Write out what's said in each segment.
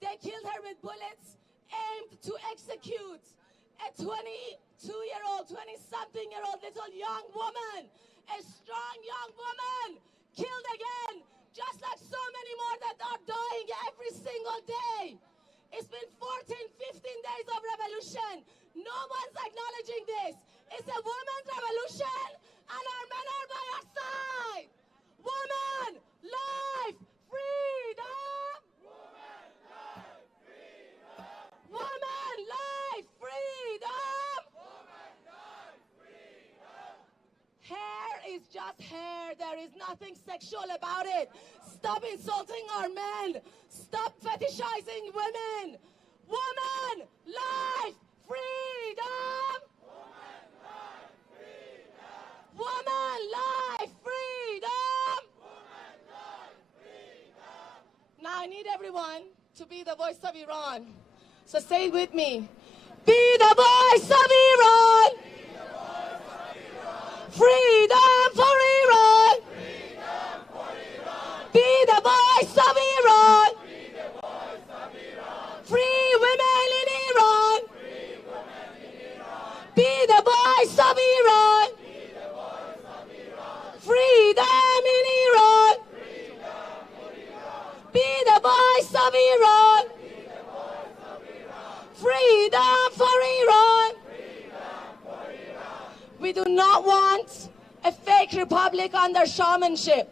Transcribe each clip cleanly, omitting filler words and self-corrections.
They killed her with bullets aimed to execute a 22-year-old, 20-something-year-old little young woman, a strong young woman, killed again, just like so many more that are dying every single day. It's been 14, 15 days of revolution. No one's acknowledging this. It's a women's revolution, and our men are by our side. Woman, life, freedom. Woman, life, freedom. Woman, life, freedom. Woman, life, freedom. Hair is just hair. There is nothing sexual about it. Stop insulting our men. Stop fetishizing women. Woman, life, freedom. Woman, life, freedom. Woman, life, freedom. Woman, life, freedom. Now I need everyone to be the voice of Iran. So say it with me. Be the voice of Iran. Be the voice of Iran. Freedom for Iran. Freedom for Iran. Be the voice of Iran. Be the voice of Iran. Free women in Iran. Free women in Iran. Be the voice of Iran. Be the voice of Iran. Freedom in Iran. Freedom in Iran. Be the voice of Iran. Be the voice of Iran. Freedom for Iran. Freedom for Iran. We do not want a fake republic under shamanship.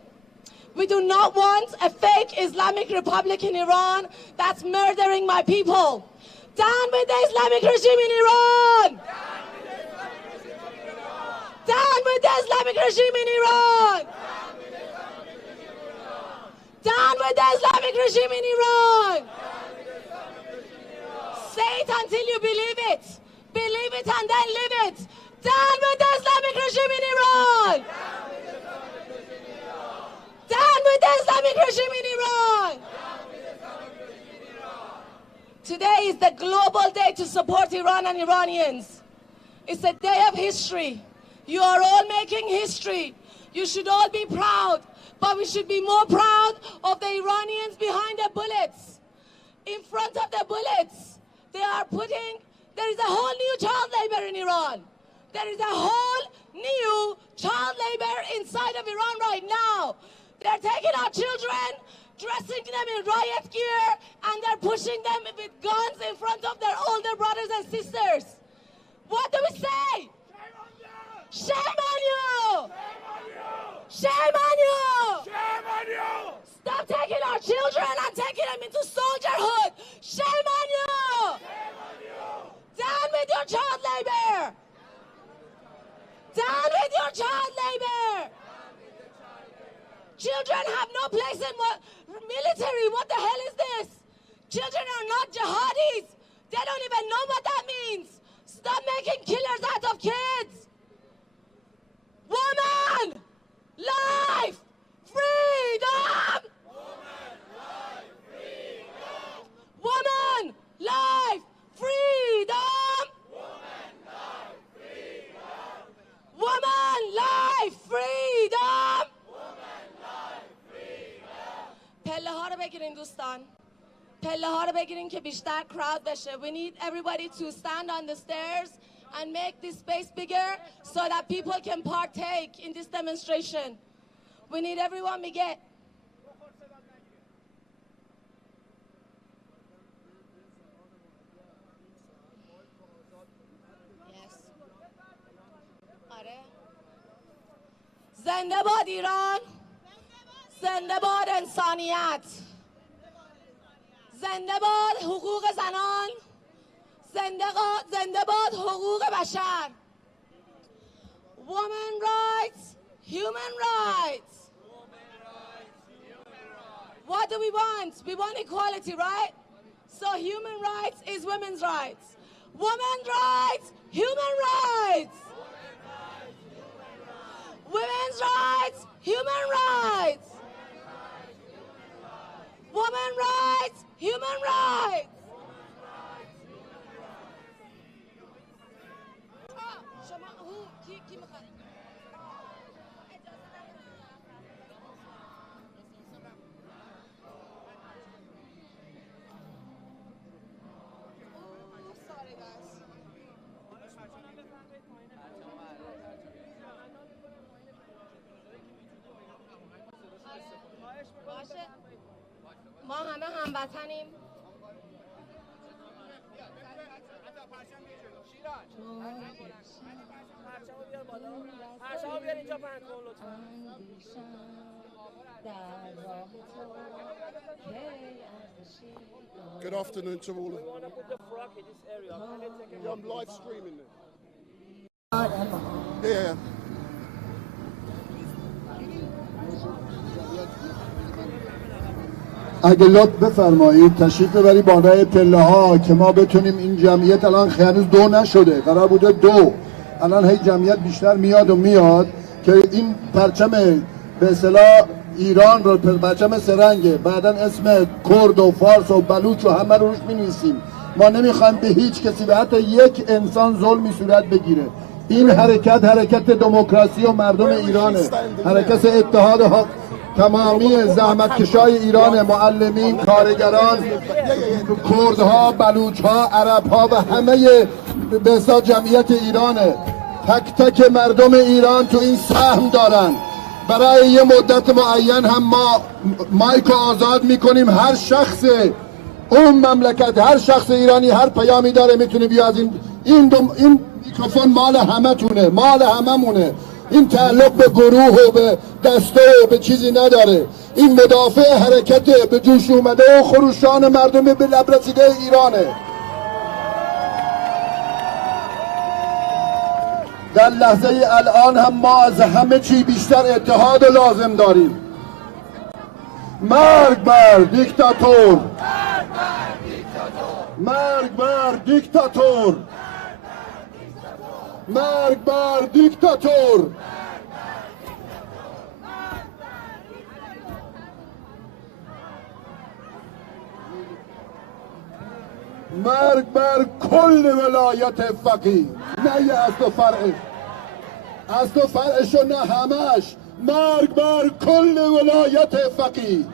We do not want a fake Islamic republic in Iran that's murdering my people. Down with the Islamic regime in Iran! Down with the Islamic regime in Iran! Down with the Islamic regime in Iran! Say it until you believe it. Believe it and then live it. Down with the Islamic regime in Iran! Down with the Islamic regime in Iran! Today is the global day to support Iran and Iranians. It's a day of history. You are all making history. You should all be proud, but we should be more proud of the Iranians behind the bullets. In front of the bullets, there is a whole new child labor in Iran. There is a whole new child labor inside of Iran right now. They're taking our children, dressing them in riot gear, and they're pushing them with guns in front of their older brothers and sisters. What do we say? Shame on you! Shame on you! Shame on you! Stop taking our children and taking them into soldierhood! Shame on you! Shame on you! Down with your child labor! Down with your child labor! Children have no place in military. What the hell is this? Children are not jihadis. They don't even know what that means. Stop making killers out of kids. Woman, life, freedom. Woman, life, freedom. Woman, life, freedom. Woman, life, freedom. Woman, life, freedom. پله ها رو بگیرین دوستان. پله ها رو بگیرین که بیشتر crowd بشه. We need everybody to stand on the stairs and make this space bigger so that people can partake in this demonstration. We need everyone میگه. آره. زنده باد ایران. زنده باد انسانیت. زنده باد حقوق زنان. زنده باد حقوق بشر. Women rights, human rights. What do we want? We want equality, right? So human rights is women's rights. Women's rights, human rights. Women's rights, human rights. Women rights, human rights. باشه ما همه هموطنیم. پرچمو بیار اینجا پهن کن لطفا. Good afternoon to all of you. We want to put the frog in this area. Yeah, I'm live streaming it. Yeah. اگه لطف بفرمایید تشریف ببری بالای پله ها که ما بتونیم این جمعیت الان هنوز 2 نشده، قرار بوده 2، الان هی جمعیت بیشتر میاد که این پرچم به اصطلاح ایران رو پرچم سرنگه، بعدن اسم کرد و فارس و بلوچ و همه رو روش می‌نویسیم. ما نمیخوایم به هیچ کسی به حتی یک انسان ظلمی صورت بگیره. این حرکت دموکراسی و مردم ایرانه، حرکت اتحاد تمامی زحمتکشای ایران، معلمین، کارگران، کردها، بلوچها، عربها و همه به اصطلاح جمعیت ایرانه. تک تک مردم ایران تو این سهم دارن. برای یه مدت معین هم ما مایک آزاد میکنیم، هر شخص اون مملکت، هر شخص ایرانی هر پیامی داره میتونه بیا از این میکروفون مال همتونه، مال هممونه. این تعلق به گروه و به دسته و به چیزی نداره. این مدافع حرکت به جوش اومده و خروشان مردم به لب رسیده ایرانه. در لحظه الان هم ما از همه چی بیشتر اتحاد لازم داریم. مرگ بر دیکتاتور، مرگ بر دیکتاتور، مرگ بر دیکتاتور. مرگ بر کل ولایت فقیه، نه یه اصل و فرعش، اصل و فرعش و نه همش. مرگ بر کل ولایت فقیه.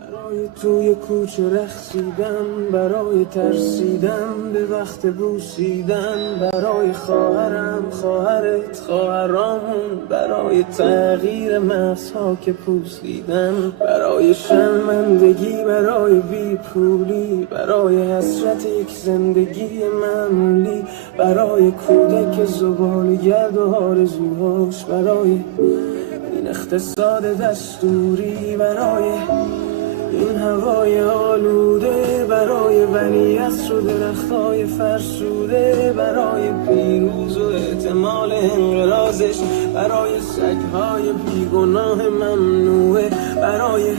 برای توی کوچه رقصیدن، برای ترسیدن به وقت بوسیدن، برای خواهرم، خواهرت، خواهرامون، برای تغییر مغزها که پوسیدن، برای شرمندگی، برای بیپولی، برای حسرت یک زندگی معمولی، برای کودک زباله‌گرد و آرزوهاش، برای این اقتصاد دستوری، برای این هوای آلوده، برای ولیعصر و درختای فرسوده، برای پیروز و احتمال انقراضش، برای سگهای بیگناه ممنوعه، برای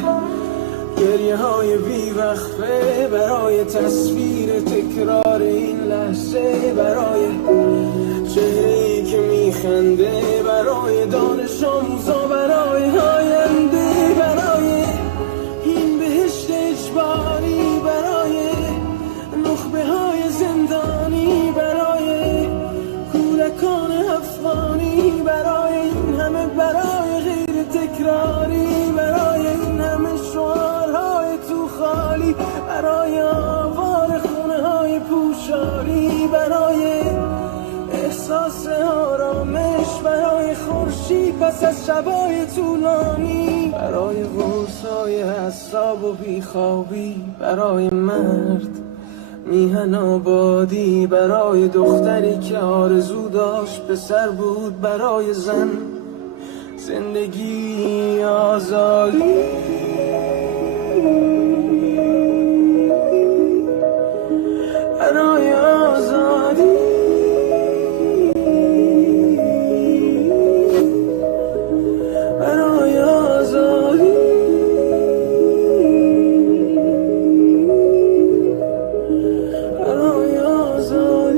گریه های بیوقفه، برای تصویر تکرار این لحظه، برای چهره‌ای که میخنده، برای دانش آموزا، برای آینده، برای این بهشت اجباری، برای نخبه های زندانی، برای کودکان افغانی، برای این همه، برای غیر تکراری، برای این همه شعارهای تو خالی، برای آوار خونه های پوشالی، برای احساس آرامش، برای خورشید پس از شبای طولانی، برای غرصای حساب و بیخوابی، برای مرد میهن آبادی، برای دختری که آرزو داشت پسر بود، برای زن زندگی آزادی، برای آزادی، برای آزادی، برای آزادی.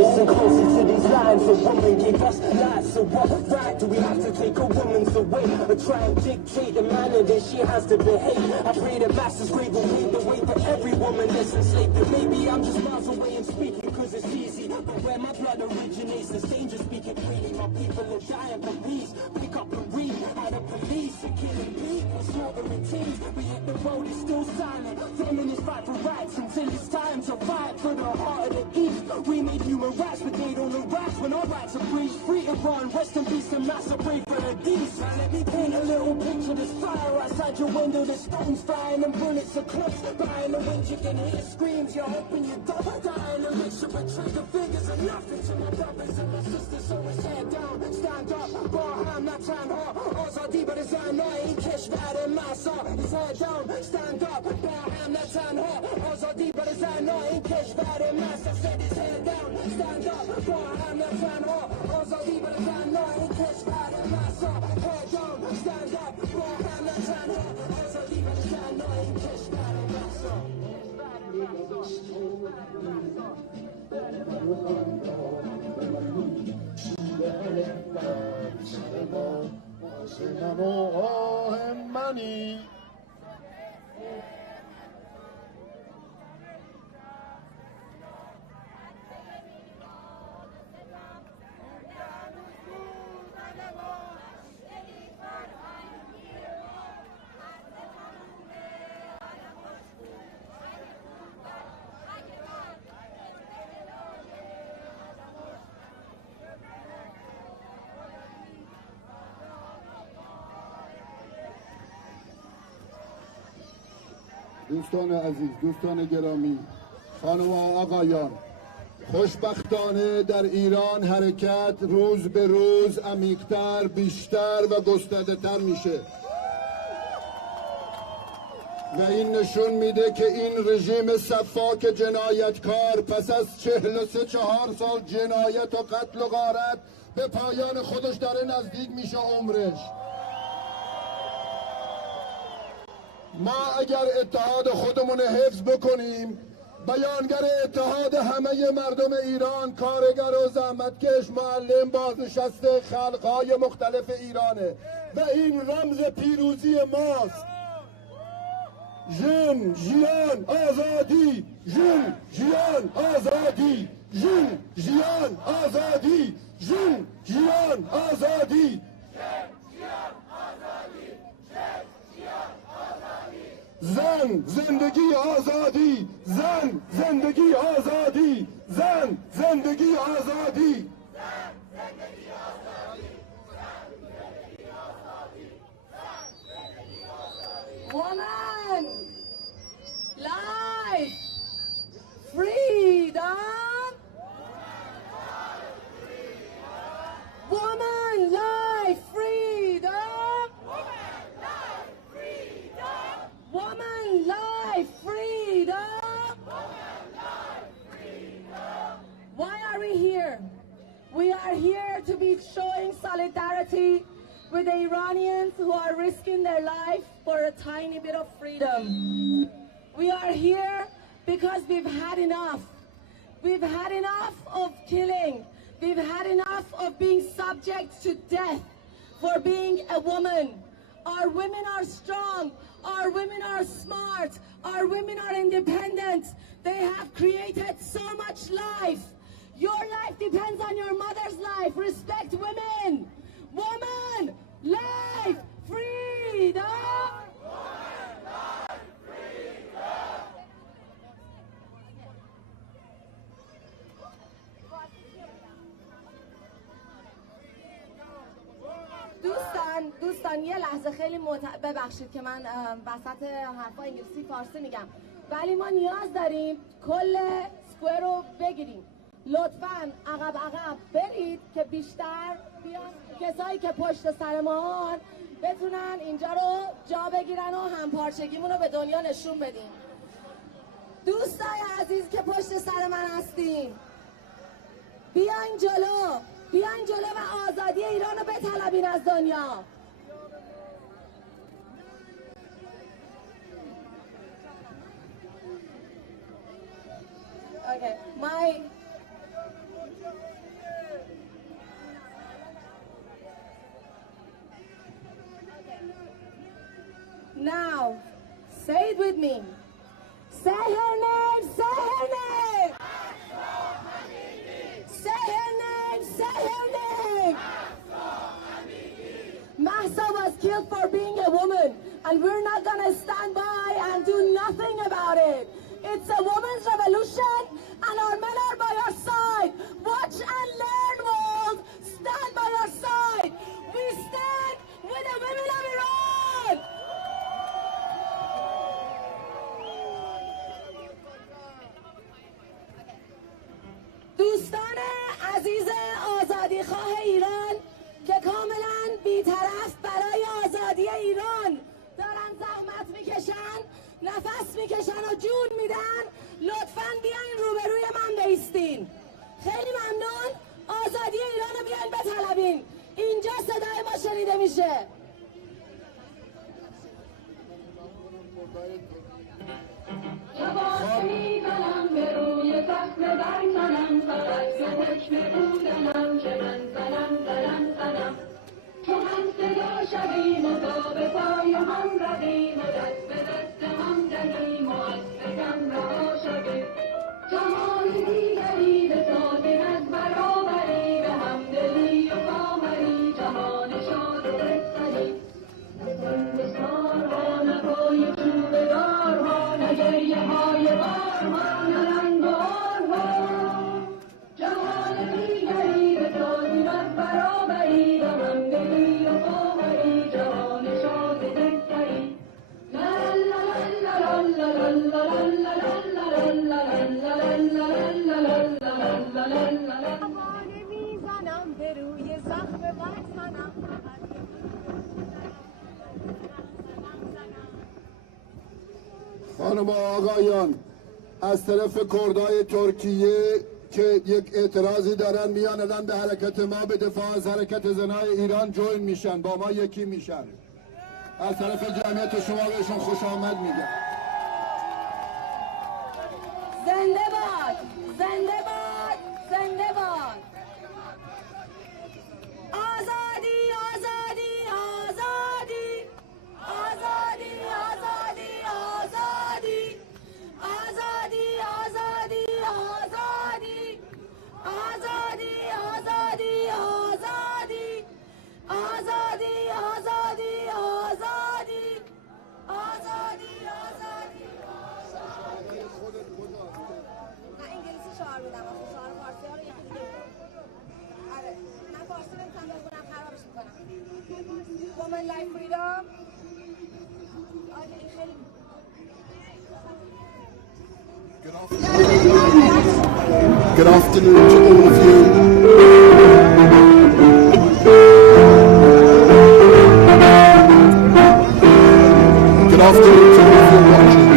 Listen closely to these lines, a woman gave us lies, so what right do we have to take a woman's away, or try and dictate the manner that she has to behave? I pray that Master's grave will lead the way for every woman that's enslaved, and maybe I'm just miles away and speaking cause it's easy, but where my blood originates. It's dangerous speaking freely. My people are dying for peace. Pick up and read how the police are killing people, slaughtering teens. But yet the road is still silent. Feminists fight for rights until it's time to fight for the heart of the East. We made human rights, but they don't know rights when our rights are breached. Free Iran, rest in peace and Mahsa, pray for the East. Now let me paint a little picture. There's fire outside your window, there's stones flying and bullets are close. Behind the wind you can hear screams, you're hoping you don't die in a mixture, but trigger fingers are nothing to my brothers and my sisters. So it's head down, stand up, Barham, not time hard. Ozadi, but it's I know, ain't Keshvad and Mahsa. It's head down, stand up, Barham, not time hard. Ozadi, but it's I know, ain't Keshvad and Mahsa. Said his head down, stand up, Barham, not time hard. Ozadi, but it's I know, ain't Keshvad and Mahsa. Head down, stand up, Barham, not time hard. Ozadi, but it's I know, ain't Keshvad and Mahsa. دوستان عزیز، دوستان گرامی، خانم و آقایان، خوشبختانه در ایران حرکت روز به روز عمیق‌تر، بیشتر و گسترده‌تر میشه و این نشون میده که این رژیم سفاک جنایتکار پس از 43 سال جنایت و قتل و غارت به پایان خودش داره نزدیک میشه عمرش. ما اگر اتحاد خودمون حفظ بکنیم، بیانگر اتحاد همه مردم ایران، کارگر و زحمتکش، معلم، بازنشسته، خلقهای مختلف ایرانه و این رمز پیروزی ماست. جن جیان آزادی، جن جیان آزادی، جن جیان آزادی، جن جیان آزادی، زن زندگی آزادی، زن زندگی آزادی، زن زندگی آزادی. Woman, life, freedom. Woman, life, freedom. Woman, life, freedom. Why are we here? We are here to be showing solidarity with the Iranians who are risking their life for a tiny bit of freedom. We are here because we've had enough. We've had enough of killing. We've had enough of being subject to death for being a woman. Our women are strong. Our women are smart. Our women are independent. They have created so much life. Your life depends on your mother's life. Respect women. Woman, life, freedom. Woman, life, freedom. دوستان یه لحظه خیلی ببخشید که من وسط حرفا انگلیسی فارسی میگم، ولی ما نیاز داریم کل سکوئر رو بگیریم. لطفاً عقب برید که بیشتر بیان کسایی که پشت سر ما بتونن اینجا رو جا بگیرن و همپارچگیمون رو به دنیا نشون بدیم. دوستای عزیز که پشت سر من هستین، بیاین جلو و آزادی ایران رو بطلبین از دنیا. Okay, Now, say it with me. Say her name, say her name. Say Mahsa was killed for being a woman, and we're not gonna stand by and do nothing about it. It's a women's revolution, and our men are by our side. Watch and learn, world. Stand by our side. We stand with the women of Iran. دوستان عزیز آزادی خواه ایران که کاملا بی‌طرف برای آزادی ایران دارن زحمت میکشن، نفس میکشن و جون میدن، لطفاً بیاین روبروی من بیستین. خیلی ممنون. آزادی ایران رو بیاین بطلبین. اینجا صدای ما شنیده میشه. جواب میزنم به روی تخت برزنم، فقط به حکم بودنم که من زنم تو هم صدا شویم و تا به پای هم رویم و دست به دست هم دهیم و از فکم رها شویم. جهان دیگری بسازیم از برابری، به همدلی و خواهری جهان شاد و بستری. بسارها نپای چوبدارها، نگریه های بارها، نرنگ و آرها. جهان دیگری بسازیم از برابری، به همدلی و خواهری جهان شاد و بستری. میزنم به روی زخم برزنم. خانم و آقایان، از طرف کردای ترکیه که یک اعتراضی دارن میان الان به حرکت ما به دفاع از حرکت زنای ایران جوین میشن، با ما یکی میشن. از طرف جمعیت شما بهشون خوش آمد میگم. زنده باد، زنده باد، زنده باد. آزادی، آزادی، آزادی، آزادی، آزادی، آزادی، آزادی، آزادی، آزادی، آزادی، آزادی، آزادی، آزادی، آزادی، آزادی، آزادی، آزادی. من انگلیسی شعار میدم، اصلا شعار فارسی ها رو یکی دیگه. آره، من فارسی نمیتونم بخونم، خرابش میکنم. Women like freedom. Good afternoon to all of you. Good afternoon to all of you watching.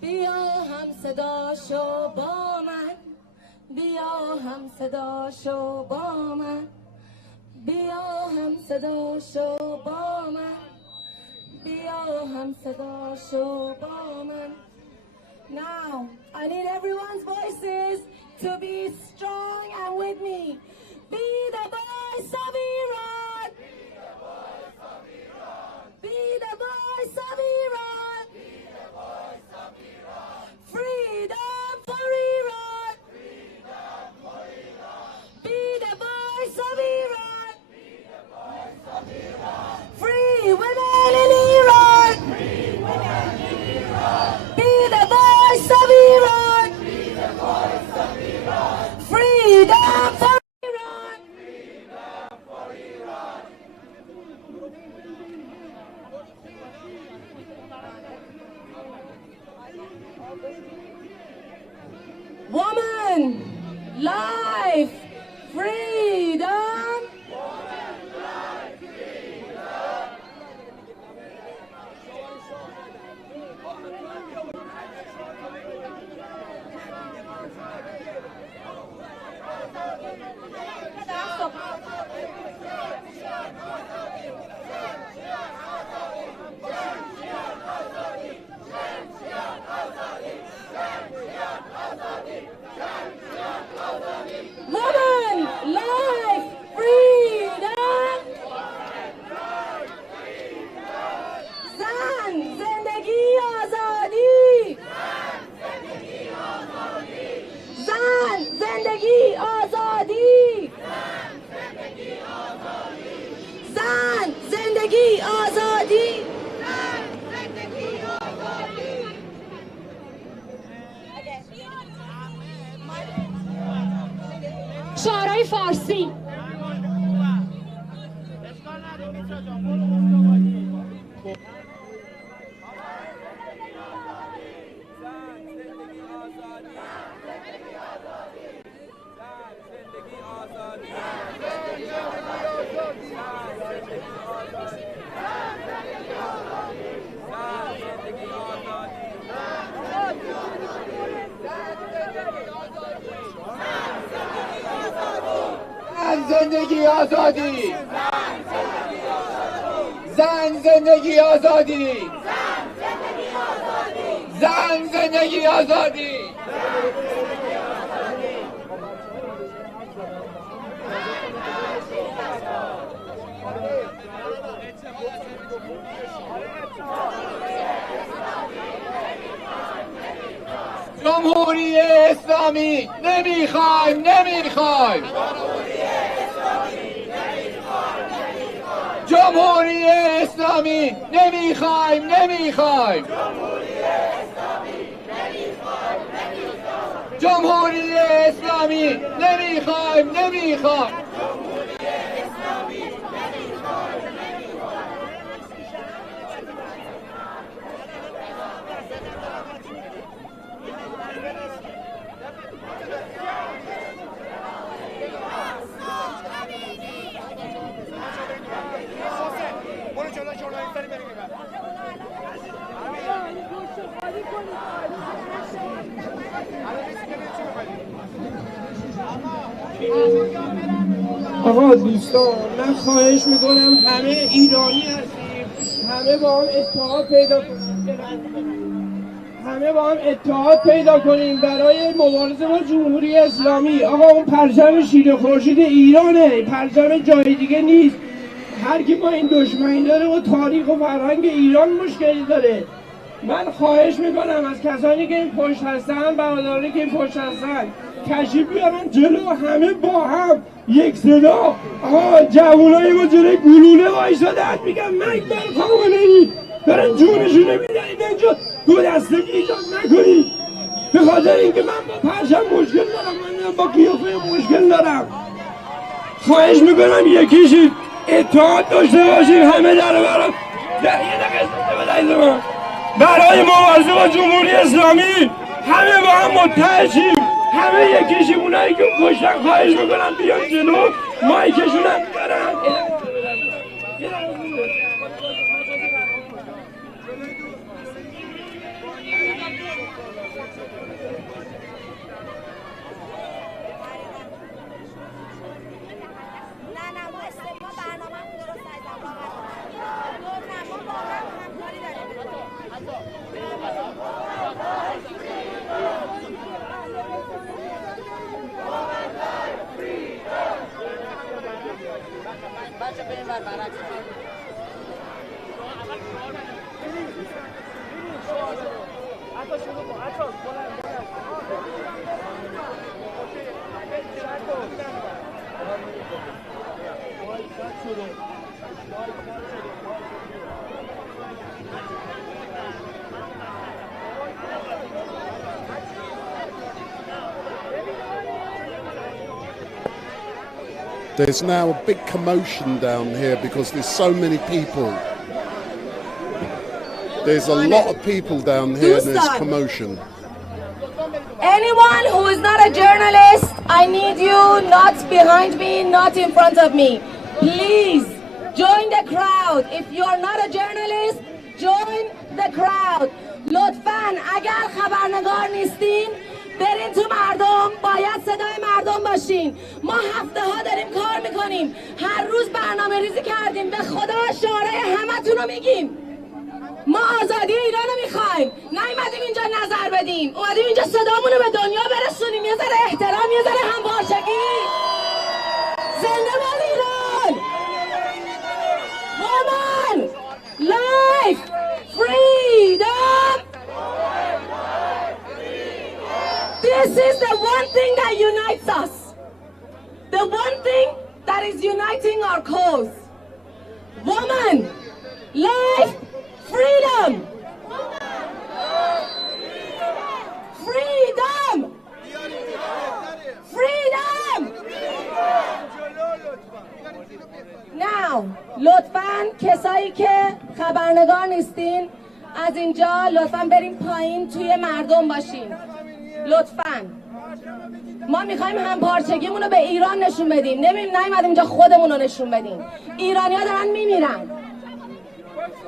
بیا هم صدا شو با من، بیا هم صدا شو با من، بیا هم صدا شو با من، بیا هم صدا شو با من. Now, I need everyone's voices to be strong and with me. Be the voice of Iran. Be the voice of Iran. Be the voice of Iran. Freedom for Iran. Freedom for Iran. Be the voice of Iran. Be the voice of Iran. Free women in Iran. Free women in Iran. Be the voice of Iran. Be the voice of Iran. Freedom for Iran. Freedom for Iran. Woman, life, freedom. Woman, life, freedom. Woman, life, freedom. زن، زندگی، آزادی. زن، زندگی، آزادی. زن، زندگی، آزادی. شعرهای فارسی. زندگی آزادی، زن زندگی آزادی، زن زندگی آزادی. جمهوری اسلامی نمیخوایم، نمیخوایم. جمهوری اسلامی نمیخوایم، نمیخوایم. جمهوری اسلامی نمیخوایم، نمیخوایم. آقا دوستان، من خواهش میکنم همه ایرانی هستیم، همه با هم اتحاد پیدا کنیم برای مبارزه با جمهوری اسلامی. آقا اون پرچم شیر خورشید ایرانه، پرچم جای دیگه نیست. هر کی با این دشمنی داره و تاریخ و فرهنگ ایران مشکلی داره. من خواهش میکنم از کسانی که این پشت هستن، برادرانی که این پشت هستن، تشریف بیارن جلو، همه با هم یک صدا. آقا جوانایی با جلوی گلوله وایسادن میگن مرگ بر خامنه‌ای، دارن جونشونه میدن اینجا. دو دستگی ایجاد نکنید به خاطر اینکه من با پرچم مشکل دارم، من با قیافه مشکل دارم. خواهش میکنم یکیشید اتحاد داشته باشید، همه در برای مبارزه با جمهوری اسلامی همه با هم متحد شیم، همه یکیشیم. اونایی که کشتن خواهش میکنم بیان جلو، مایکشون هم برن. There's now a big commotion down here because there's so many people. There's a lot of people down here and there's commotion. Anyone who is not a journalist, I need you not behind me, not in front of me. Please join the crowd. If you are not a journalist, join the crowd. لطفاً اگر خبرنگار نیستین برین تو مردم، باید صدای مردم باشین. ما هفته ها داریم کار میکنیم، هر روز برنامه ریزی کردیم، به خدا شعارهای همتون رو میگیم. ما آزادی ایران رو میخوایم، نیومدیم اینجا نظر بدیم، اومدیم اینجا صدامون رو به دنیا برسونیم. یه ذره احترام، یه ذره همباشگی. زنده باد ایران! Woman! Life! Freedom! This is the one thing that unites us. The one thing that is uniting our cause. Woman! Life! Freedom! Freedom! Freedom! Now, لطفاً کسایی که خبرنگار نیستین از اینجا لطفاً بریم پایین توی مردم باشین. لطفاً ما میخوایم همپارچگیمون رو به ایران نشون بدیم. نیومدیم اینجا خودمون رو نشون بدیم. ایرانی‌ها دارن میمیرن.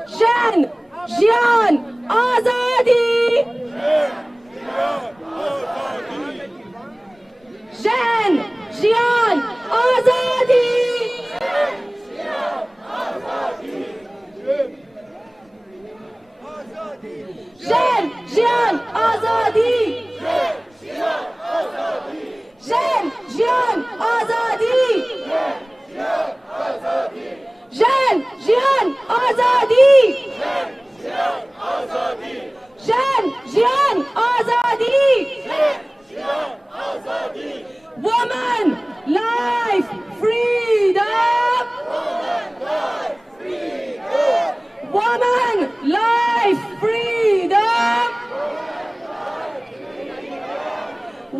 جن، جیان، آزادی! جن، جیان، آزادی! جن، جیان، آزادی! جن، جیان، آزادی! جن، جیان، آزادی! جن، جیان، آزادی! Woman, life, freedom! Woman, life, freedom!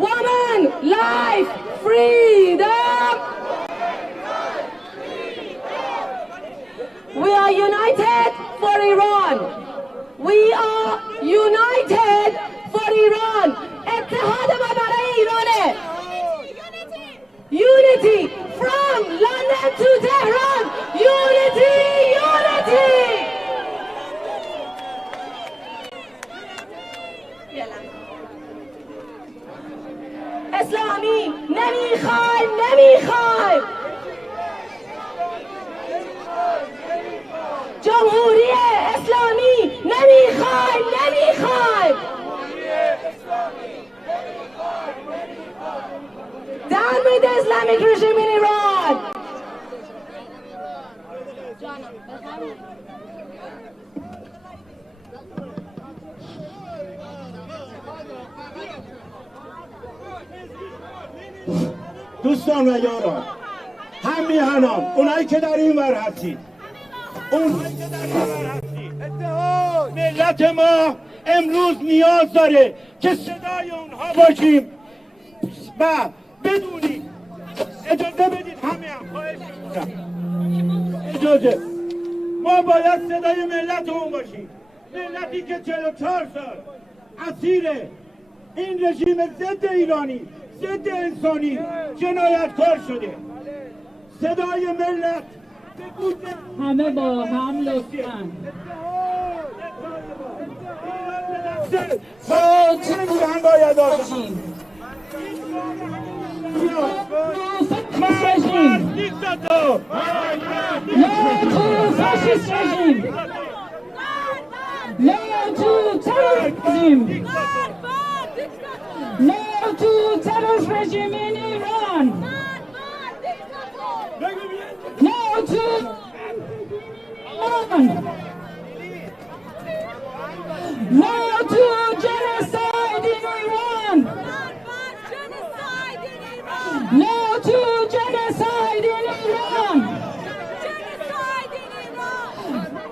Woman, life, freedom! We are united for Iran. We are united for Iran. اتحاد ما برای ایرانه. Unity from London to Tehran. Unity, unity. اسلامی نمیخوایم، نمیخوایم. جمهوری اسلامی نمیخوایم، نمیخوایم. Down with the Islamic regime in Iran. دوستان و یاران، هم میهنان، اونایی که در این ور هستید، ملت ما امروز نیاز داره که صدای اونها باشیم و بدونید. اجازه بدید همه هم خواهش میکنم، اجازه. ما باید صدای ملت اون باشیم، ملتی که 44 سال اسیر این رژیم ضد ایرانی، ضد انسانی جنایتکار شده. صدای ملت همه با هم لطفاً باید آسیم. fascist regime. No to terrorism. No to terrorist regime in Iran. No to Iran. No to genocide in Iran. No to genocide in Iran.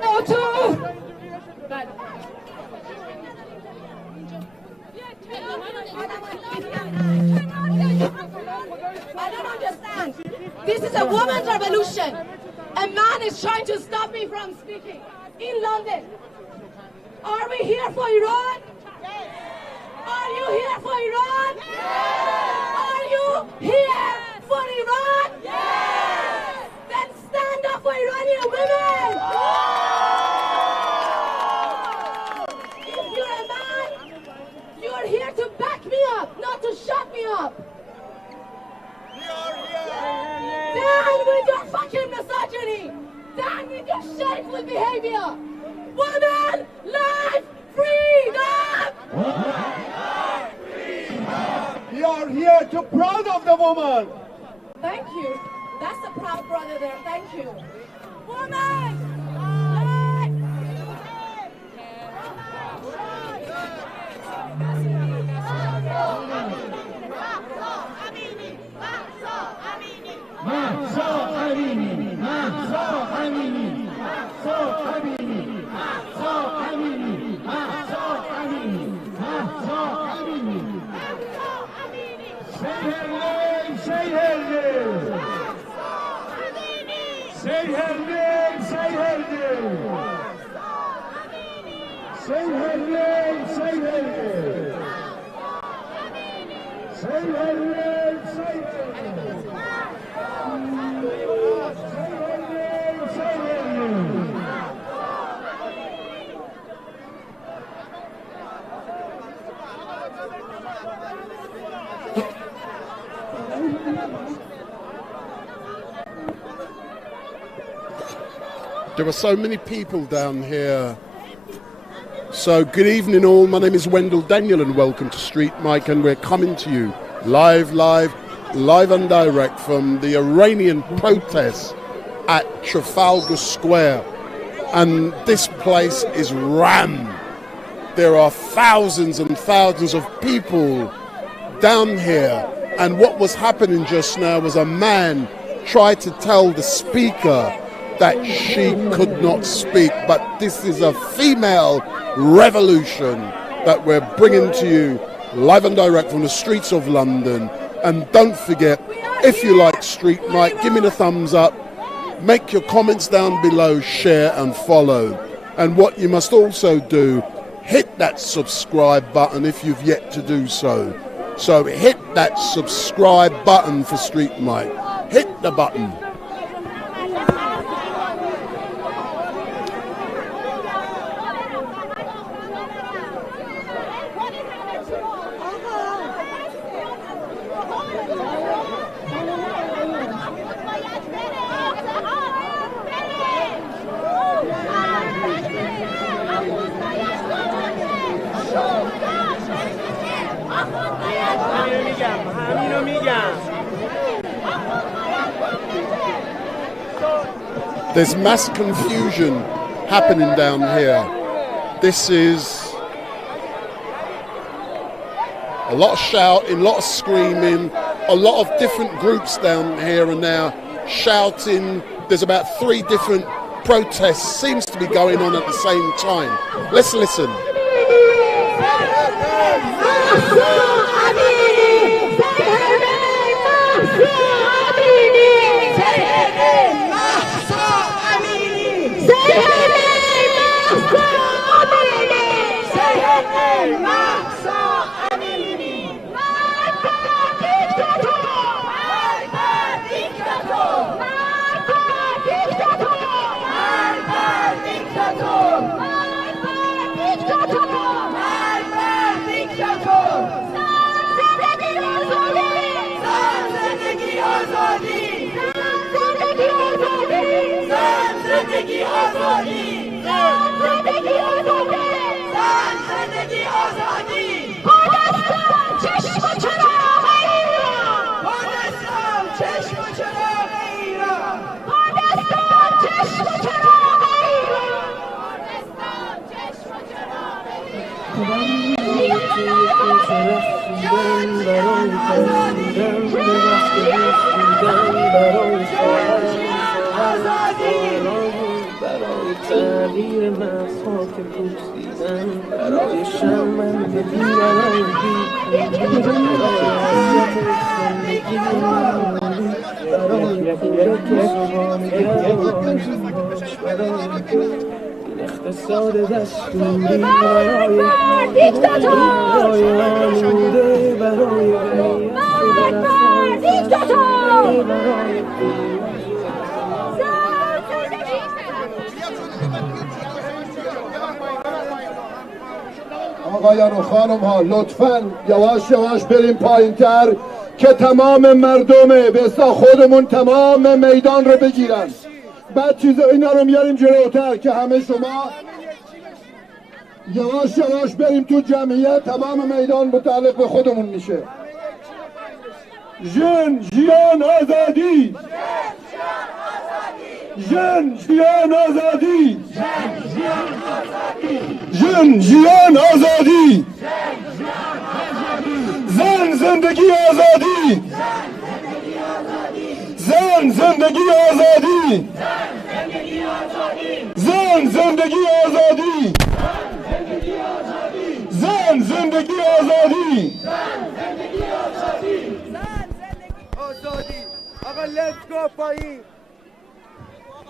No to. I don't understand. This is a woman's revolution. A man is trying to stop me from speaking in London. Are we here for Iran? Are you here for Iran? Are you here for Iran? Then stand up for Iranian women. If you're a man, you're here to back me up, not to shut me up. Down with your fucking misogyny! Down with your shameful behavior! Woman, life, freedom! We are here to proud of the woman. Thank you. That's the proud brother there. Thank you. Woman, life! Mahsa Amini, Mahsa Amini, Mahsa Amini, Mahsa Amini, Mahsa Amini, Mahsa Amini. Say her name, say her name. Say her name, say her name. Say her name, say her name. Say her name, say her name. There are so many people down here. So good evening all, my name is Wendell Daniel and welcome to StreetMic, and we're coming to you live and direct from the Iranian protests at Trafalgar Square. And this place is rammed. There are thousands and thousands of people down here, and what was happening just now was a man tried to tell the speaker that she could not speak, but this is a female revolution that we're bringing to you live and direct from the streets of London. And don't forget, if you like StreetMic, give me the thumbs up, make your comments down below, share and follow. And what you must also do, hit that subscribe button if you've yet to do so. So hit that subscribe button for StreetMic. Hit the button. There's mass confusion happening down here. This is a lot of shouting, a lot of screaming, a lot of different groups down here and now shouting. There's about 3 different protests seems to be going on at the same time. Let's listen. تغییر مغزها که پوسیدن برای شرمندگی برای بیخوندی برای حسیت زندگی برای پول که زبان گردانش برای اقتصاد دستوری برای آلوده برای آقایان و خانم ها لطفاً یواش یواش بریم پایین تر که تمام مردم به اصطلاح خودمون تمام میدان رو بگیرن. بعد اینا رو میاریم جلوتر که همه شما یواش یواش بریم تو جمعیت. تمام میدان متعلق به خودمون میشه. ژن ژیان آزادی، ژن ژیان آزادی، ژن ژیان آزادی، زن زندگی آزادی، زن زندگی آزادی، زن زندگی آزادی، زن زندگی آزادی، آزادی. آقا let's go پایین.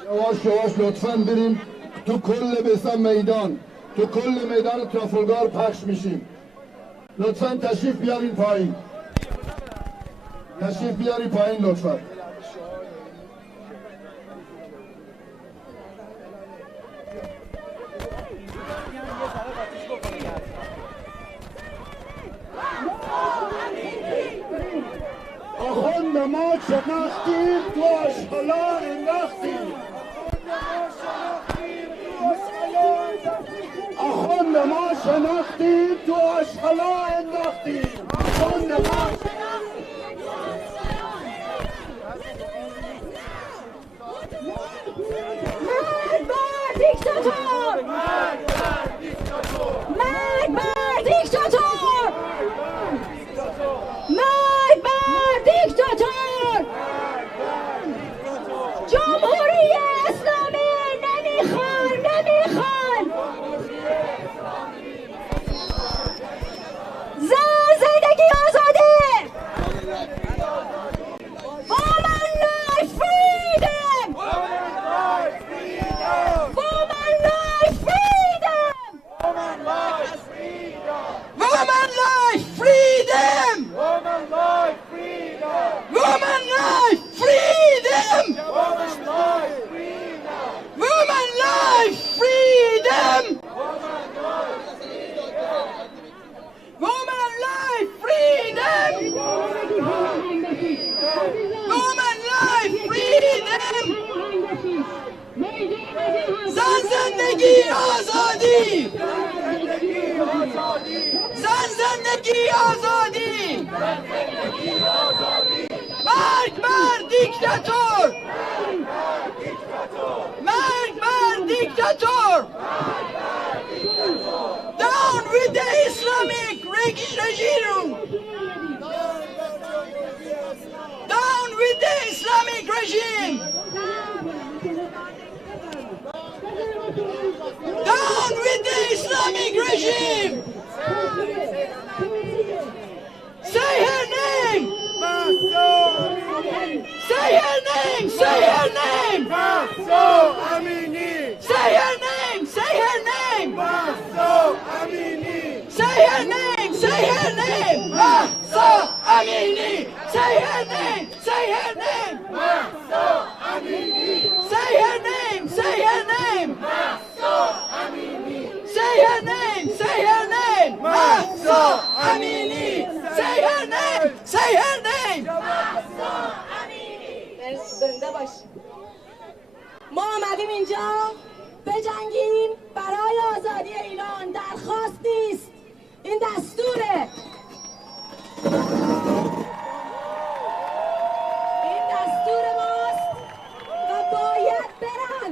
یواش یواش لطفاً بریم تو کل بسم میدان، تو کل میدان ترافالگار پخش میشیم. لطفاً تشریف بیارین پایین، تشریف بیاری پایین لطفاً. آخوند ما شناختیم تو آشغالا انداختیم، آخوند ما شناختیم تو آشغالا انداختیم، آخوند ما مرگ بر دیکتاتور، مرگ بر دیکتاتور، مرگ بر دیکتاتور. جمهوری اسلامی نمیخوایم، نمیخوایم. زن زندگی آزادی، woman life freedom، woman life freedom، woman life freedom، woman life freedom، woman life freedom، woman life freedom، woman life freedom، woman life freedom، woman life freedom، woman life freedom. زن زندگی آزادی، زن زندگی آزادی، مرگ بر دیکتاتور، مرگ بر دیکتاتور. Down with the Islamic regime, down with the Islamic regime, down with the Islamic regime. Say her name, say her name, say her name, Mahsa Amini. say her name, say her name, Mahsa Amini. say her name, say her name, Mahsa Amini. Say her name, say her name, Mahsa Amini. say her name, say her name, Mahsa Amini. say her name, say her name, Mahsa Amini. Say her name, say her name, Mahsa Amini. زنده باش. ما آمدیم اینجا بجنگیم برای آزادی ایران. درخواست نیست، این دستوره، این دستور ماست و باید برن.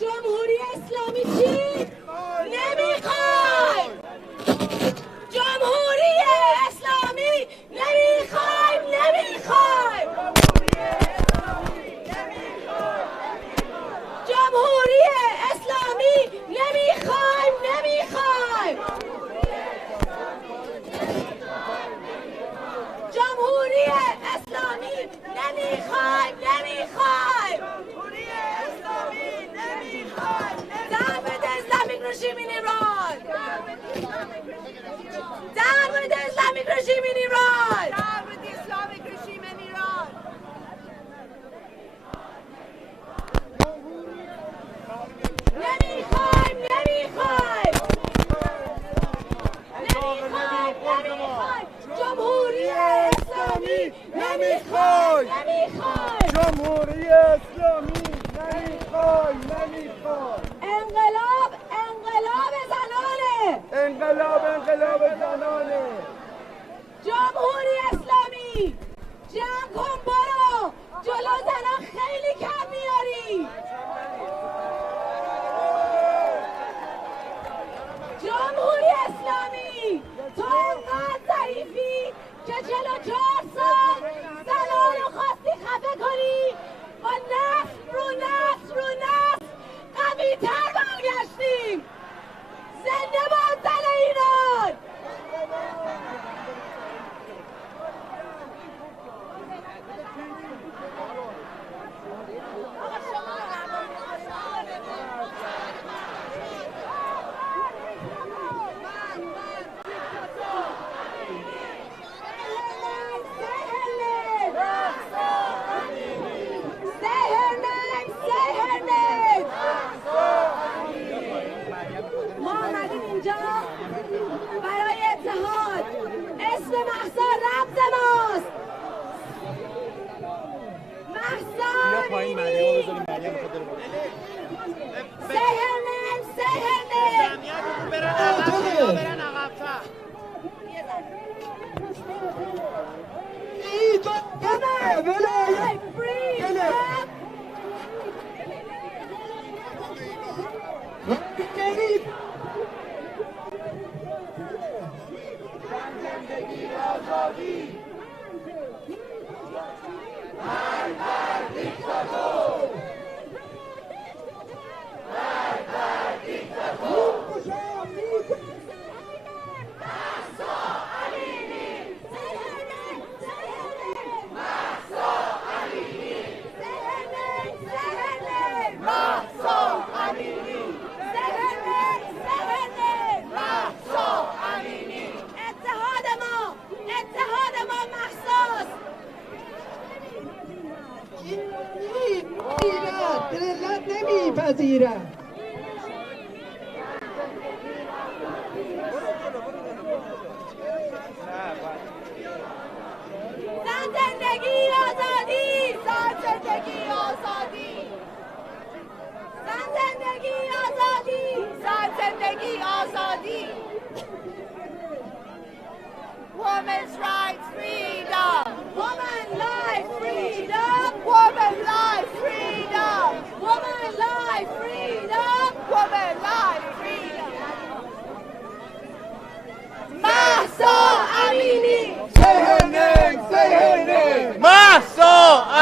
جمهوری اسلامی چی؟ نمیخوایم. جمهوری اسلامی نمیخوایم، نمیخوایم. جمهوری اسلامی انقلاب زنانه. جمهوری اسلامی جمع کن برو، جلو زنان خیلی کم میاری. جمهوری اسلامی تو انقدر ضعیفی که 44 سال زنان رو خواستی خفه کنی، با نسل رو نسل رو نسل قوی تر برگشتیم. زنده باد زن ایران. ما آمدیم اینجا برای اتحاد. اسم مهسا رمز ماست. مهسا امینی. سهرنم سهرنم. نمیپذیرم. زن زندگی آزادی، زن زندگی آزادی، زن زندگی آزادی، زن زندگی آزادی. Women's rights, freedom. Woman life, freedom. Woman life, freedom. Woman life, freedom. Woman life, freedom. Mahsa Amini. Say her name, say her name. Mahsa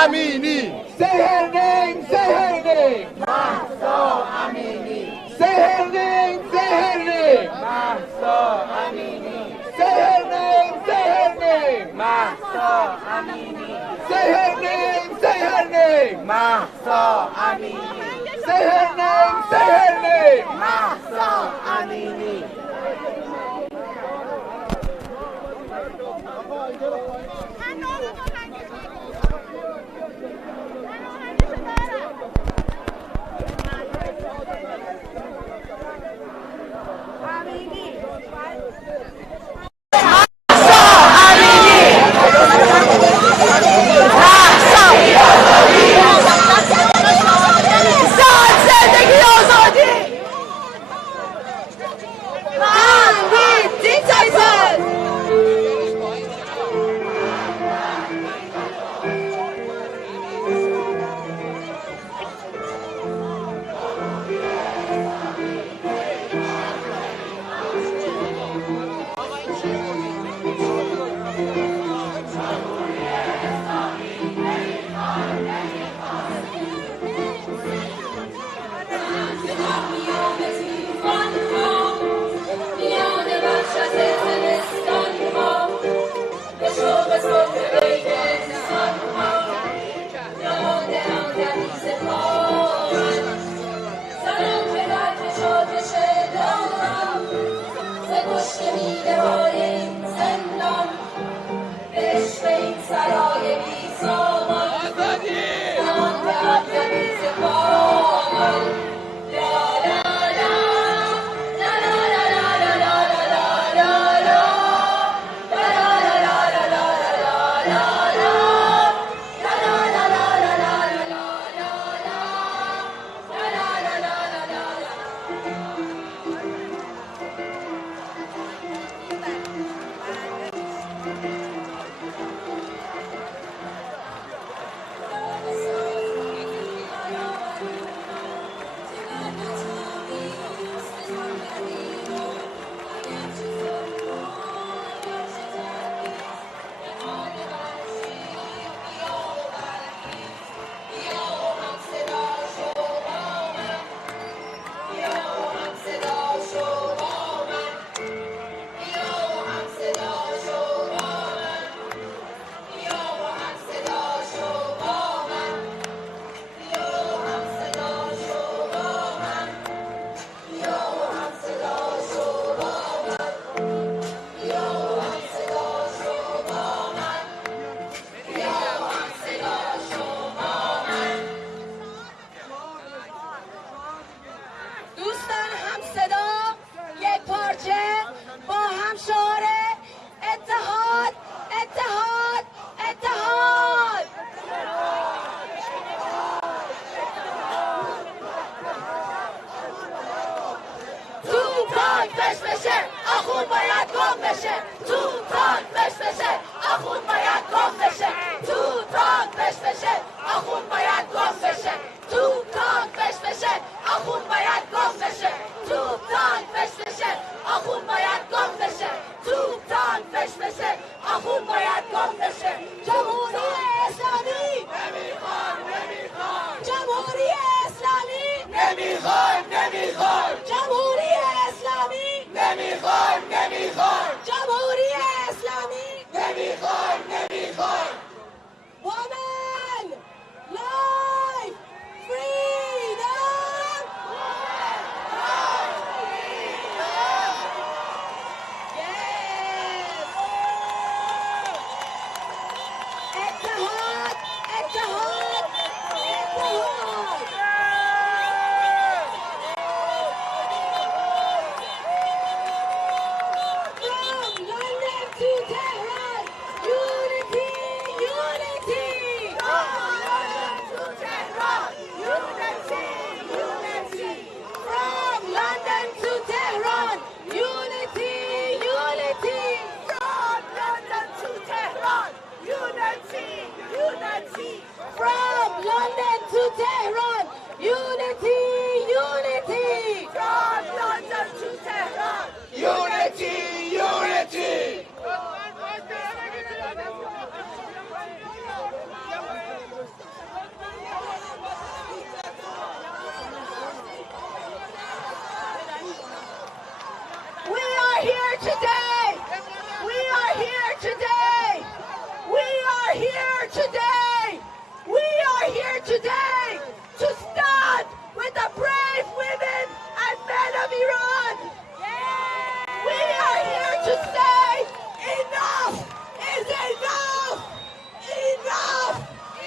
Amini. Say her name, say her name. Mahsa Amini. Say her name, say her name. Mahsa Amini. Say her name, say her name. Mahsa Amini. Say her name, say her name. Mahsa Amini. Say her name, say her name. Mahsa Amini. بشه، تو تانک بش بشه، آخون باید گم بشه، تو تانک بش بشه، آخون باید گم بشه، تو تانک بش بشه، آخون باید گم بشه، تو تانک بش بشه، آخون باید گم بشه، تو تانک بش بشه، آخون باید گم بشه. جمهوری اسلامی نمیخواد، جمهوری اسلامی نمیخواد، جمهوری اسلامی نمیخواد، جمهوری اسلامی نمیخواد. Woman, life, freedom. Yes. اتحاد، اتحاد، اتحاد. From London to Tehran, unity, unity. From London to Tehran, unity, unity. From London to Tehran, unity, unity. From London to Tehran, unity, unity. From London to Tehran, unity, unity. From London to Tehran, Unity, unity. we are here today. We are here today. We are here today. We are here today to stand with the brave women and men of Iran. We are here to say enough is enough. Enough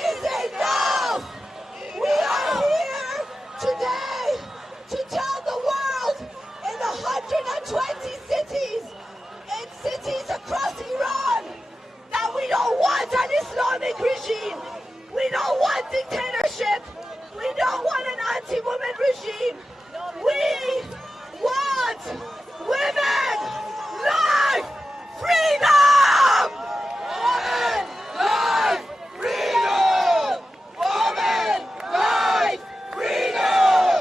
is enough. We are here today to tell the world in 120 cities, in cities across Iran, that we don't want an Islamic regime. We don't want dictatorship. We don't want an anti-woman regime. We want women, life, freedom! Women, life, freedom! Women, life, freedom!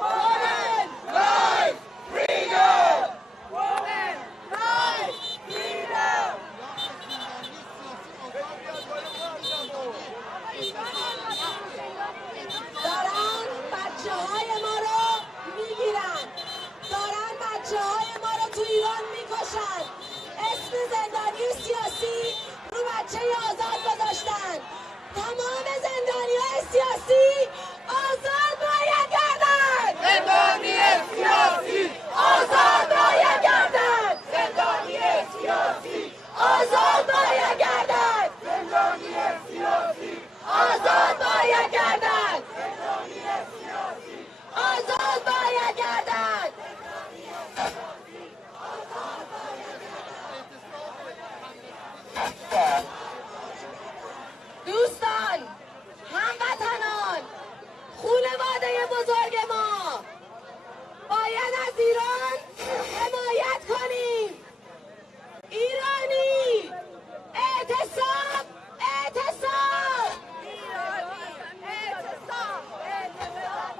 Women, life, freedom! Women, life, freedom! دارن بچه های ما رو میگیرن، دارن بچه های ما رو تو ایران میکشن. اسم زندانی سیاسی رو بچه آزاد گذاشتن. تمام زندانی های سیاسی آزاد باید گردن. زندانی سیاسی آزاد باید گردن. زندانی سیاسی آزاد باید گردن. زندانی سیاسی آزاد باید گردن. آزاد باید گردن. دوستان، هموطنان، خانواده بزرگ ما، باید از ایران حمایت کنیم. ایرانی اعتصاب، اعتصاب. ایرانی اعتصاب، اعتصاب.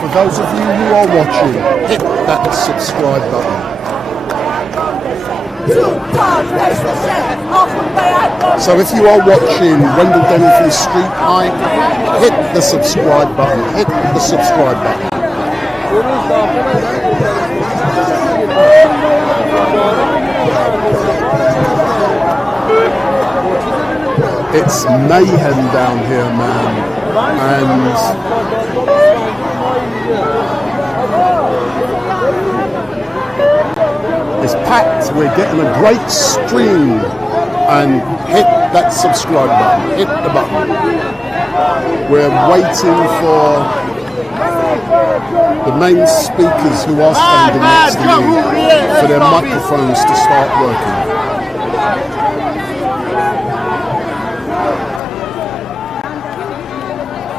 For For those of you who are watching, hit that subscribe button. So if you are watching Wendell Denny from StreetMic, hit the subscribe button. Hit the subscribe button. It's mayhem down here, man, and it's packed. We're getting a great stream, and hit that subscribe button. Hit the button. We're waiting for the main speakers who are standing next to me for their microphones to start working.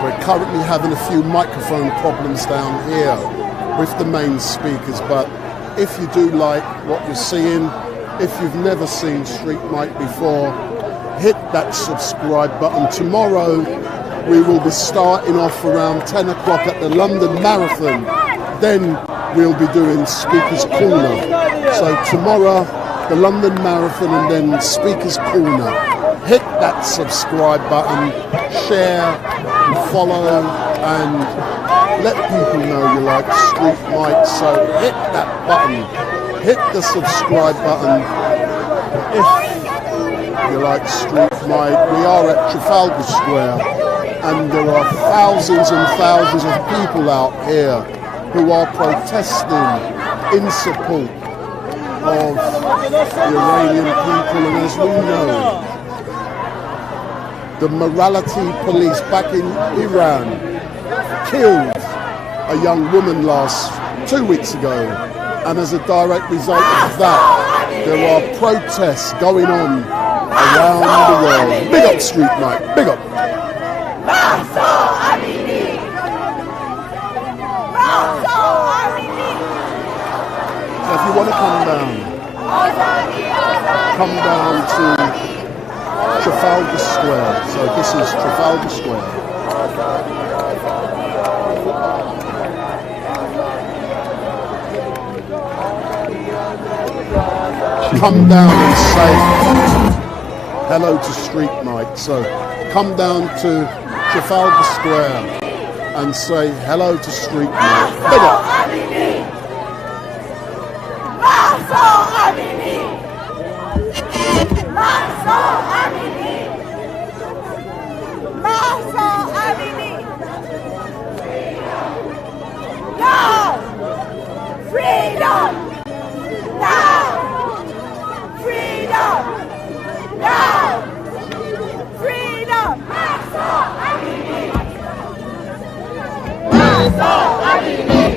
We're currently having a few microphone problems down here with the main speakers, but if you do like what you're seeing, if you've never seen StreetMic before, hit that subscribe button. Tomorrow we will be starting off around 10 o'clock at the London Marathon. Then we'll be doing Speaker's Corner. So tomorrow, the London Marathon, and then Speaker's Corner. Hit that subscribe button, share, and follow, and let people know you like StreetMic. So hit that button. Hit the subscribe button if you like StreetMic. We are at Trafalgar Square, and there are thousands and thousands of people out here who are protesting in support of the Iranian people. And as we know, the morality police back in Iran killed a young woman 2 weeks ago. And as a direct result of that, there are protests going on around the world. Big up StreetMic, big up. Mahsa Amini! Mahsa Amini! So if you want to come down to Trafalgar Square. So this is Trafalgar Square. Come down and say hello to StreetMic. So come down to Trafalgar Square and say hello to StreetMic. Big up. Mahsa Amini! Mahsa Amini! Mahsa Amini! Now! Freedom! Now! Freedom! Now! Freedom! Mahsa Amini! Mahsa Amini! Mahsa Amini!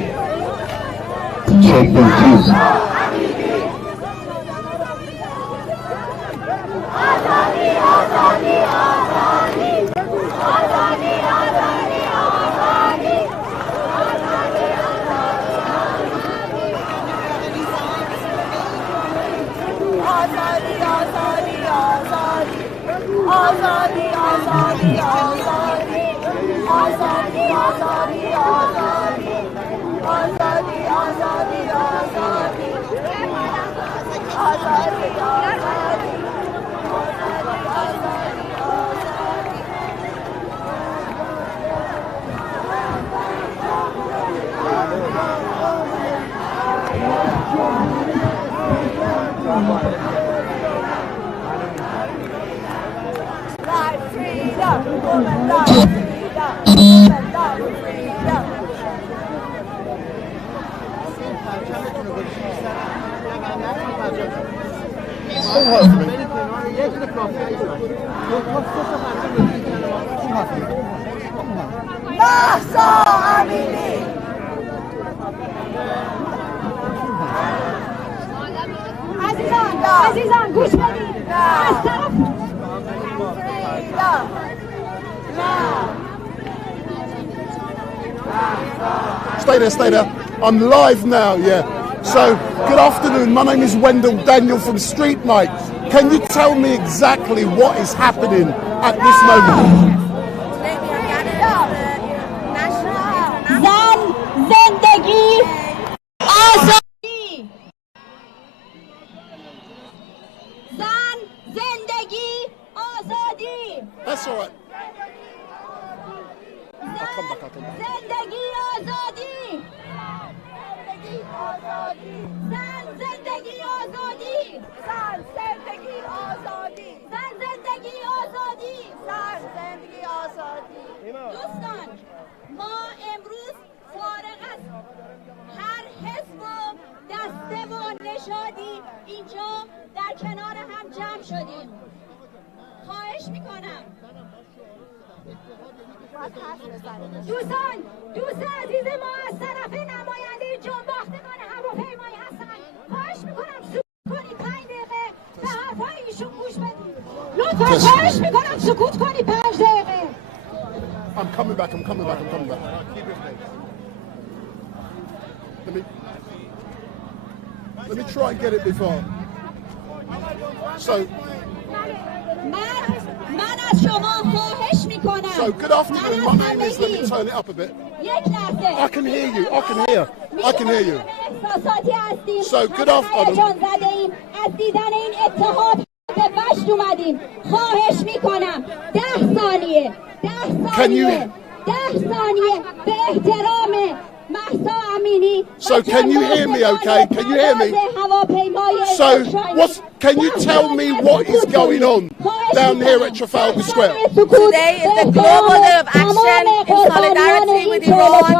Azadi, azadi, azadi! Azadi, azadi, azadi! Azadi, azadi, azadi! Azadi, azadi, azadi! Azadi, azadi, azadi! Azadi, azadi, azadi! Azadi, azadi, azadi! Azadi, azadi! Life freedom, woman love freedom, woman love freedom. Mahsa Amini! عزیزان گوش بدید از طرف Stay there. I'm live now, yeah. So, good afternoon. My name is Wendell Daniel from StreetMic. Can you tell me exactly what is happening at this moment? آزادی زن زندگی آزادی زن زندگی آزادی زن زندگی آزادی زن زندگی آزادی. دوستان ما امروز فارغ از هر حزب و دسته و نژادی اینجا در کنار هم جمع شدیم. خواهش میکنم دوست عزیز ما از طرف نماینده جنباختگان هواپیمایی هستن، خواهش میکنم سکوت کنید 5 دقیقه به حرفای ایشون گوش بدید. لطفا خواهش میکنم سکوت کنید 5 دقیقه. I'm coming back. Let me try and get it before. So, من از شما خواهش میکنم. So, good afternoon. My name is, let me turn it up a bit. یک لحظه. I can hear you. احساساتی هستیم. So, good afternoon. جان زده ایم. از دیدن این اتحاد به وجد اومدیم. خواهش میکنم 10 ثانیه به احترام محسا امینی. So can you hear me okay? Can you hear me? So can you tell me what is going on down here at Trafalgar Square? Today is the global day of action in solidarity with Iran.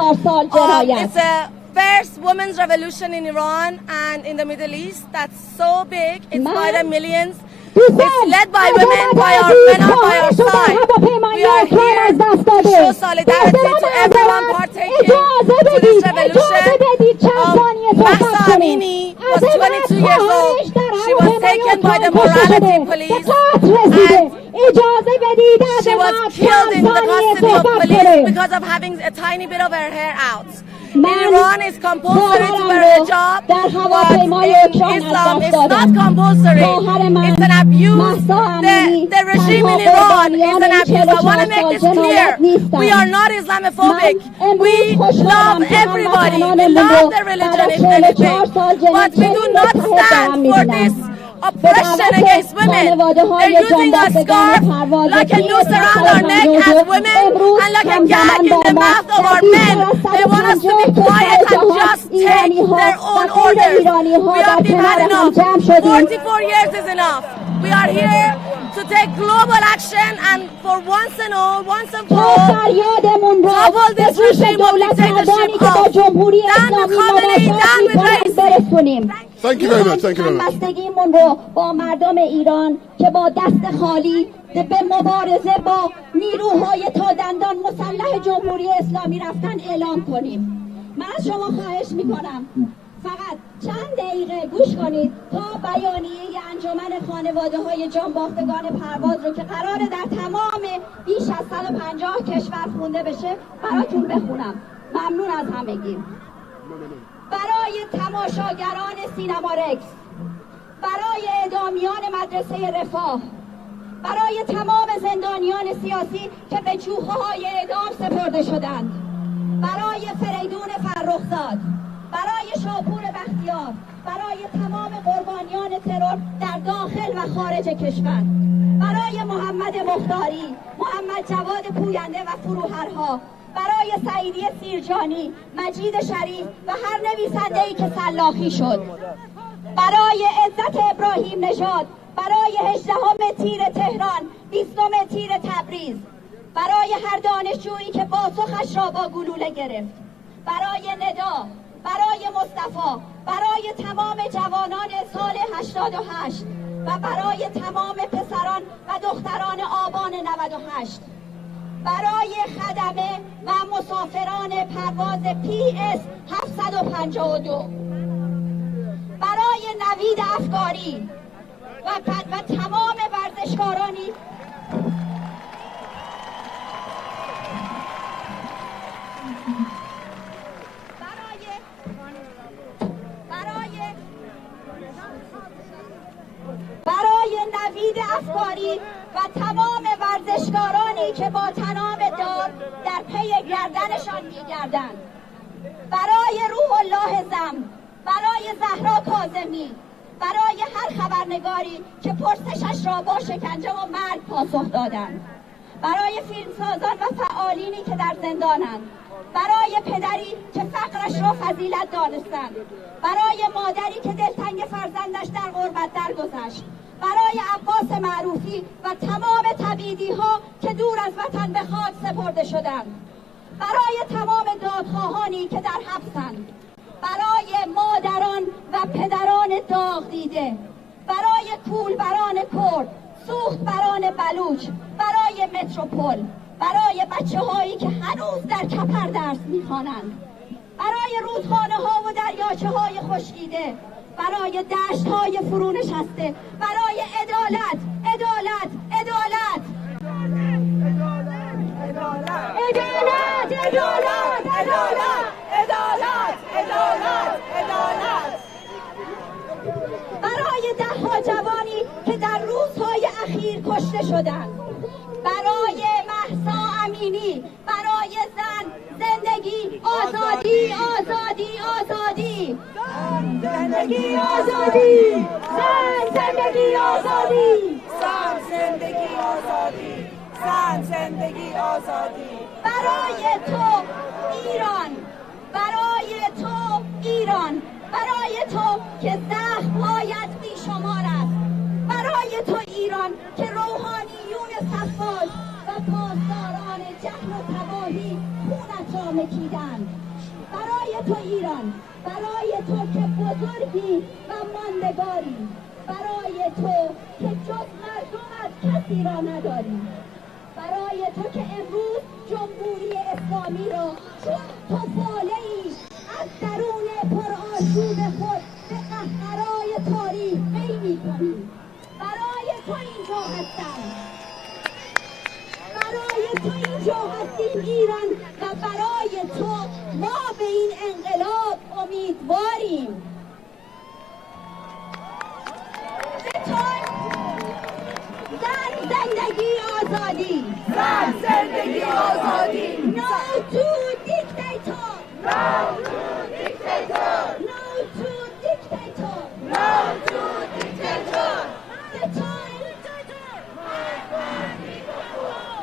It's the first women's revolution in Iran and in the Middle East that's so big. It's by the millions. It's led by women, by our side. We are here to show solidarity to everyone partaking to this revolution. Mahsa Amini was 22 years old. She was taken by the morality police and she was killed in the custody of police because of having a tiny bit of her hair out. In Iran, it's compulsory to wear a hijab, but in Islam, it's not compulsory. It's an abuse. The regime in Iran is an abuse. I want to make this clear. We are not Islamophobic. We love everybody. We love the religion, if anything. But we do not stand for this oppression against women. They're using a scarf like a noose around our neck as women and like a gag in the mouth of our men. They want us to be quiet and just take their own orders. We have had enough. 44 years is enough. We are here to take global action and for once and for all, topple this regime of dictatorship off. Down with Khamenei, down with racism. Thank you very much. همبستگیمون رو با مردم ایران که با دست خالی به مبارزه با نیروهای تا دندان مسلح جمهوری اسلامی رفتن اعلام کنیم. من از شما خواهش میکنم فقط چند دقیقه گوش کنید تا بیانیه انجمن خانواده‌های جانباختگان پرواز رو که قراره در تمام بیش از 150 کشور خونده بشه براتون بخونم. ممنون از همگی. برای تماشاگران سینما رکس، برای اعدامیان مدرسه رفاه، برای تمام زندانیان سیاسی که به جوخه‌های اعدام سپرده شدند، برای فریدون فرخزاد، برای شاپور بختیار، برای تمام قربانیان ترور در داخل و خارج کشور، برای محمد مختاری، محمد جواد پوینده و فروهرها، برای سعیدی سیرجانی، مجید شریف و هر نویسنده‌ای که سلاخی شد، برای عزت ابراهیم نژاد، برای 18 تیر تهران، 20 تیر تبریز، برای هر دانشجویی که پاسخش را با گلوله گرفت، برای ندا، برای مصطفی، برای تمام جوانان سال 88 و برای تمام پسران و دختران آبان 98، برای خدمه و مسافران پرواز PS 752، برای نوید افکاری و تمام ورزشکارانی برای نوید افکاری و تمام ورزشکارانی که با تناب دار در پی گردنشان می‌گردند، برای روح الله زم، برای زهرا کاظمی، برای هر خبرنگاری که پرسشش را با شکنجه و مرگ پاسخ دادند، برای فیلمسازان و فعالینی که در زندانند، برای پدری که فقرش را فضیلت دانستند، برای مادری که دلتنگ فرزندش در غربت درگذشت، برای عباس معروفی و تمام تبعیدی ها که دور از وطن به خاک سپرده شدند، برای تمام دادخواهانی که در حبسند، برای مادران و پدران داغ دیده، برای کولبران کرد، سوختبران بلوچ، برای متروپول، برای بچه هایی که هنوز در کپر درس میخوانند، برای رودخانه ها و دریاچه های خشکیده، برای دشت های فرو نشسته، برای عدالت، عدالت، عدالت، عدالت، عدالت، عدالت، عدالت، عدالت. برای ده‌ها جوانی که در روزهای اخیر کشته شدند، برای مهسا امینی، برای زن، زندگی، آزادی، آزادی، آزادی، زندگی آزادی، زن زندگی آزادی، زن زندگی آزادی، زن زندگی آزادی. برای تو ایران، برای تو ایران، برای تو که زخم‌هایت بیشمار است، برای تو ایران که روحانیون صفاج و پاسداران جهل و تباهی خونت را مکیدند، برای تو ایران، برای تو که بزرگی و ماندگاری، برای تو که جز مردمت کسی را نداری، برای تو که امروز جمهوری اسلامی را چون توفاله‌ای از درون پرآشوب خود به قهقرای تاریخ قی می‌کنی. برای تو اینجا هستم، برای تو اینجا هستیم ایران و برای تو ما به این انقلاب امیدواریم. زن زندگی آزادی، زن زندگی آزادی. No to dictator, no to dictator, no to dictator, no to dictator.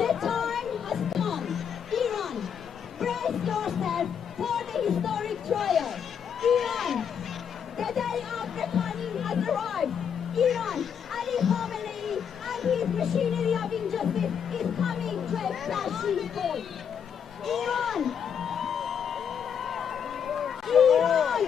The time has come. Iran, brace yourself for the historic trial. Iran, the day of reckoning has arrived. Iran, Ali Khamenei and his machinery of injustice is coming to a crashing halt. Iran! Iran!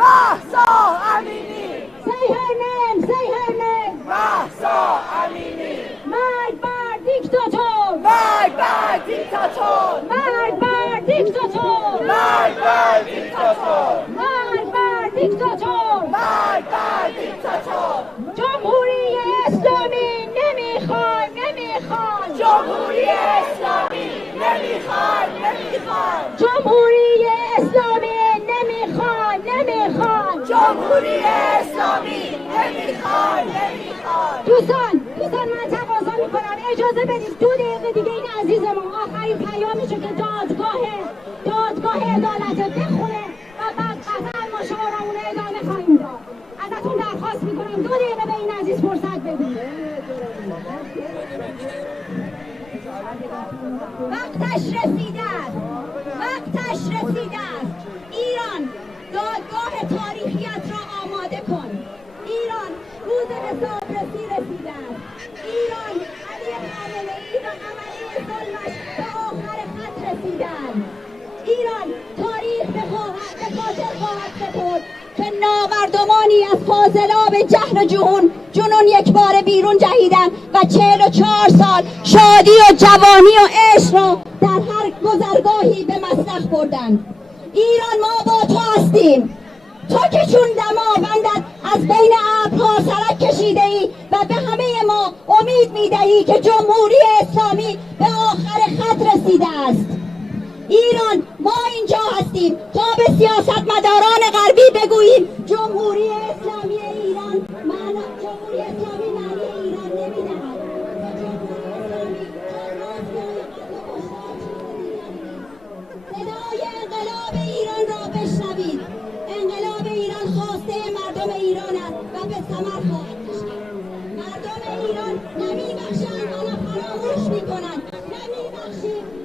Mahsa Amini. Say her name, say her name. Mahsa Amini. مرگ دیکتاتور. مرگ بر دیکتاتور. مرگ بر دیکتاتور. مرگ بر دیکتاتور. مرگ بر دیکتاتور. مرگ بر دیکتاتور. جمهوری اسلامی نمیخوایم، نمیخوایم. جمهوری اسلامی نمیخوایم، نمیخوایم. جمهوری اسلامی نمیخوایم، نمیخوایم. جمهوری اسلامی نمیخوایم، نمیخوایم. دوستان من تقاضا میکنم اجازه بدید 2 دقیقه دیگه این عزیز ما آخرین پیامشو که دادگاه عدالت بخونه و بعد قطعا ما شعارمون ادامه خواهیم داد. ازتون درخواست میکنم 2 دقیقه به این عزیز فرصت بدید. وقتش رسیده است، وقتش رسیده است. ایران دادگاه تاریخیت را آماده کن. ایران روز حسابرسی رسیده است. ایران علی خامنه‌ای و عملی ظلم ایران تاریخ به خاطر خواهد سپرد که نامردمانی از فاضلاب جهل و جنون یک بار بیرون جهیدند و 44 سال شادی و جوانی و عشق را در هر گذرگاهی به مسلخ بردند. ایران ما با تو هستیم، تو که چون دماوندت از بین ابرها سرک کشیده ای و به همه ما امید میدهی که جمهوری اسلامی به آخر خط رسیده است. ایران ما اینجا هستیم تا به سیاستمداران غربی بگوییم جمهوری اسلامی ایران جمهوری اسلامی معنی ایران نمیدهد. صدای انقلاب ایران را بشنوید. انقلاب ایران خواسته مردم ایران است و به ثمر خواهد کشید. مردم ایران نمیبخشند و نه فراموش میکنند. نمیبخشید.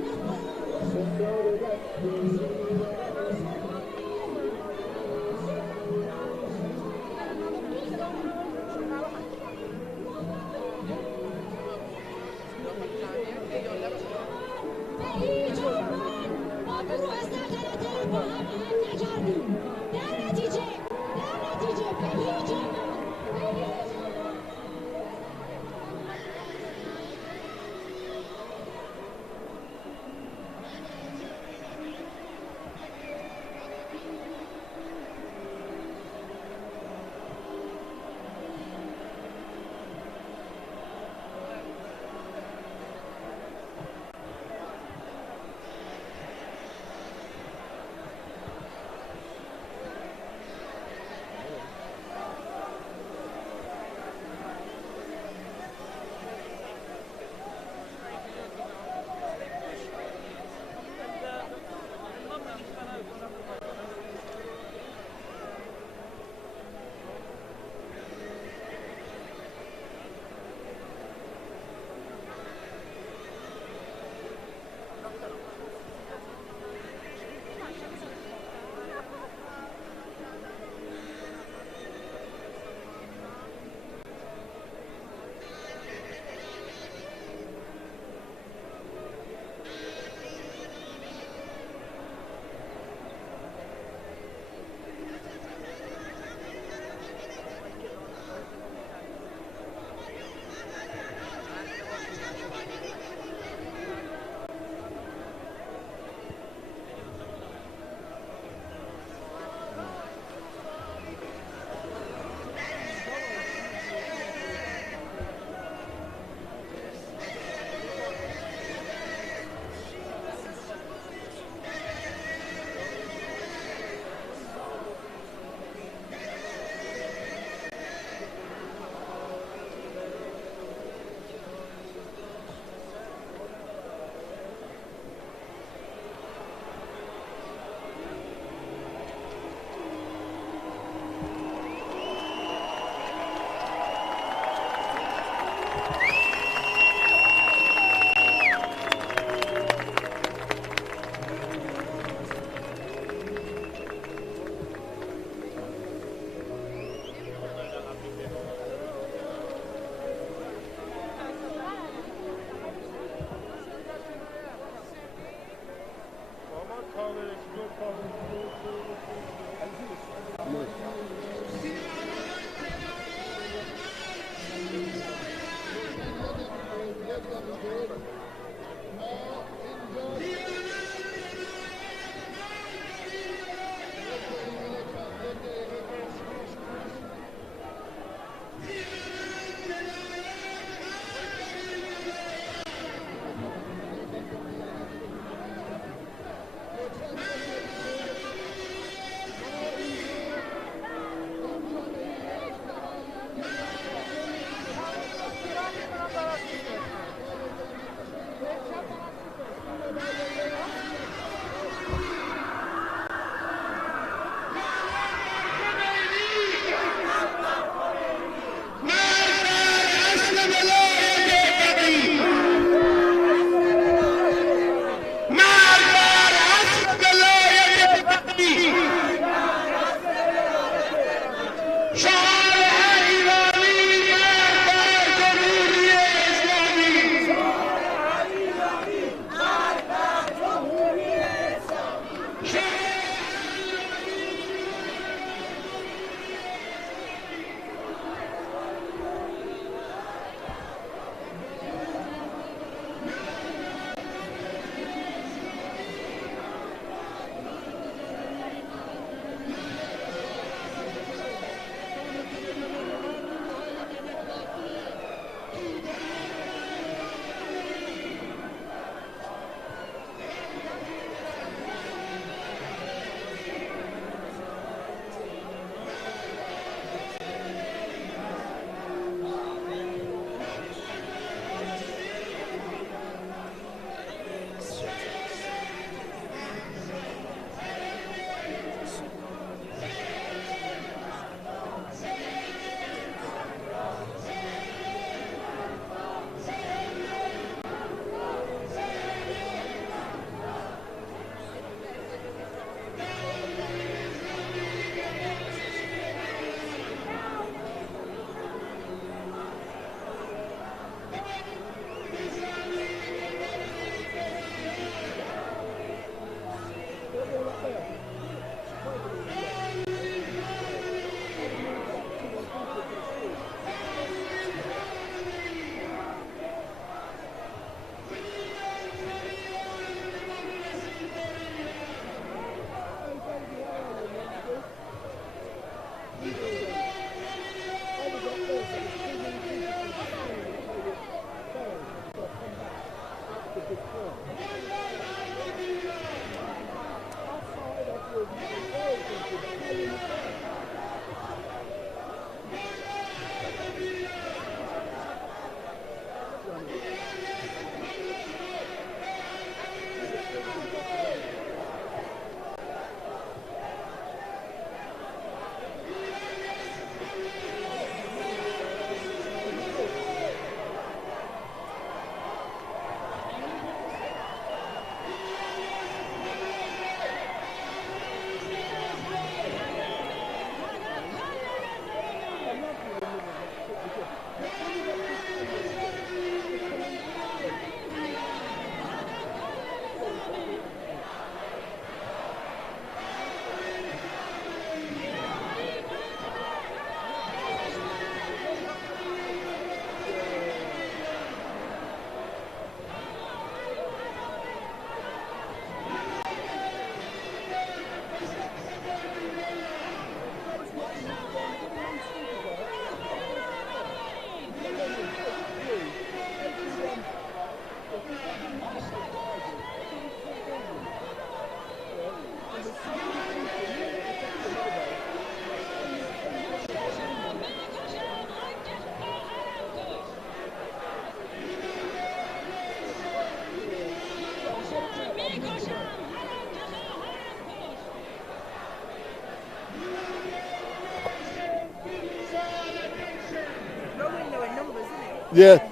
Yeah.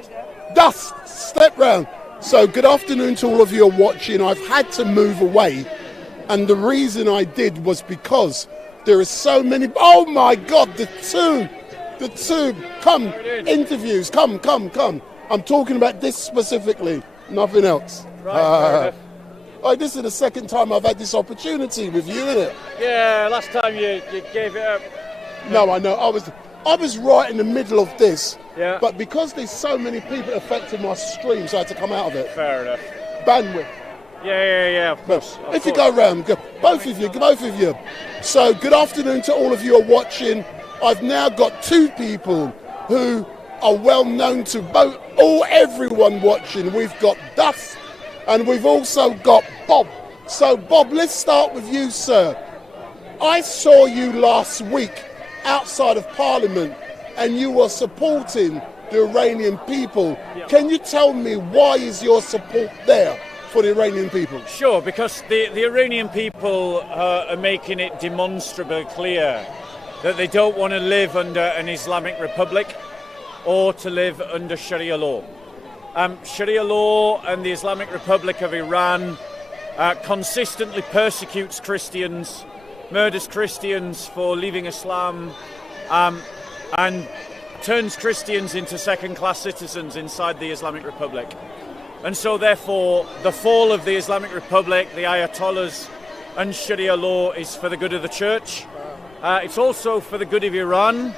Dust, step round. So good afternoon to all of you who are watching. I've had to move away, and the reason I did was because there are so many. Oh my God, the two, come, interviews, come. I'm talking about this specifically, nothing else. Right, oh, this is the second time I've had this opportunity with you, isn't it? Yeah, last time you gave it up. No, I know. I was right in the middle of this. Yeah. But because there's so many people affecting my stream, so I had to come out of it. Fair enough. Bandwidth. Yeah, of course. If you go round, both of you. So good afternoon to all of you who are watching. I've now got two people who are well known to everyone watching. We've got Dust and we've also got Bob. So Bob, let's start with you, sir. I saw you last week outside of Parliament and you were supporting the Iranian people. Yeah. Can you tell me why is your support there for the Iranian people? Sure, because the Iranian people are making it demonstrably clear that they don't want to live under an Islamic republic or to live under Sharia law. Sharia law and the Islamic Republic of Iran consistently persecutes Christians, murders Christians for leaving Islam, and turns Christians into second-class citizens inside the Islamic Republic. And so therefore the fall of the Islamic Republic, the Ayatollahs and Sharia law is for the good of the church. It's also for the good of Iran.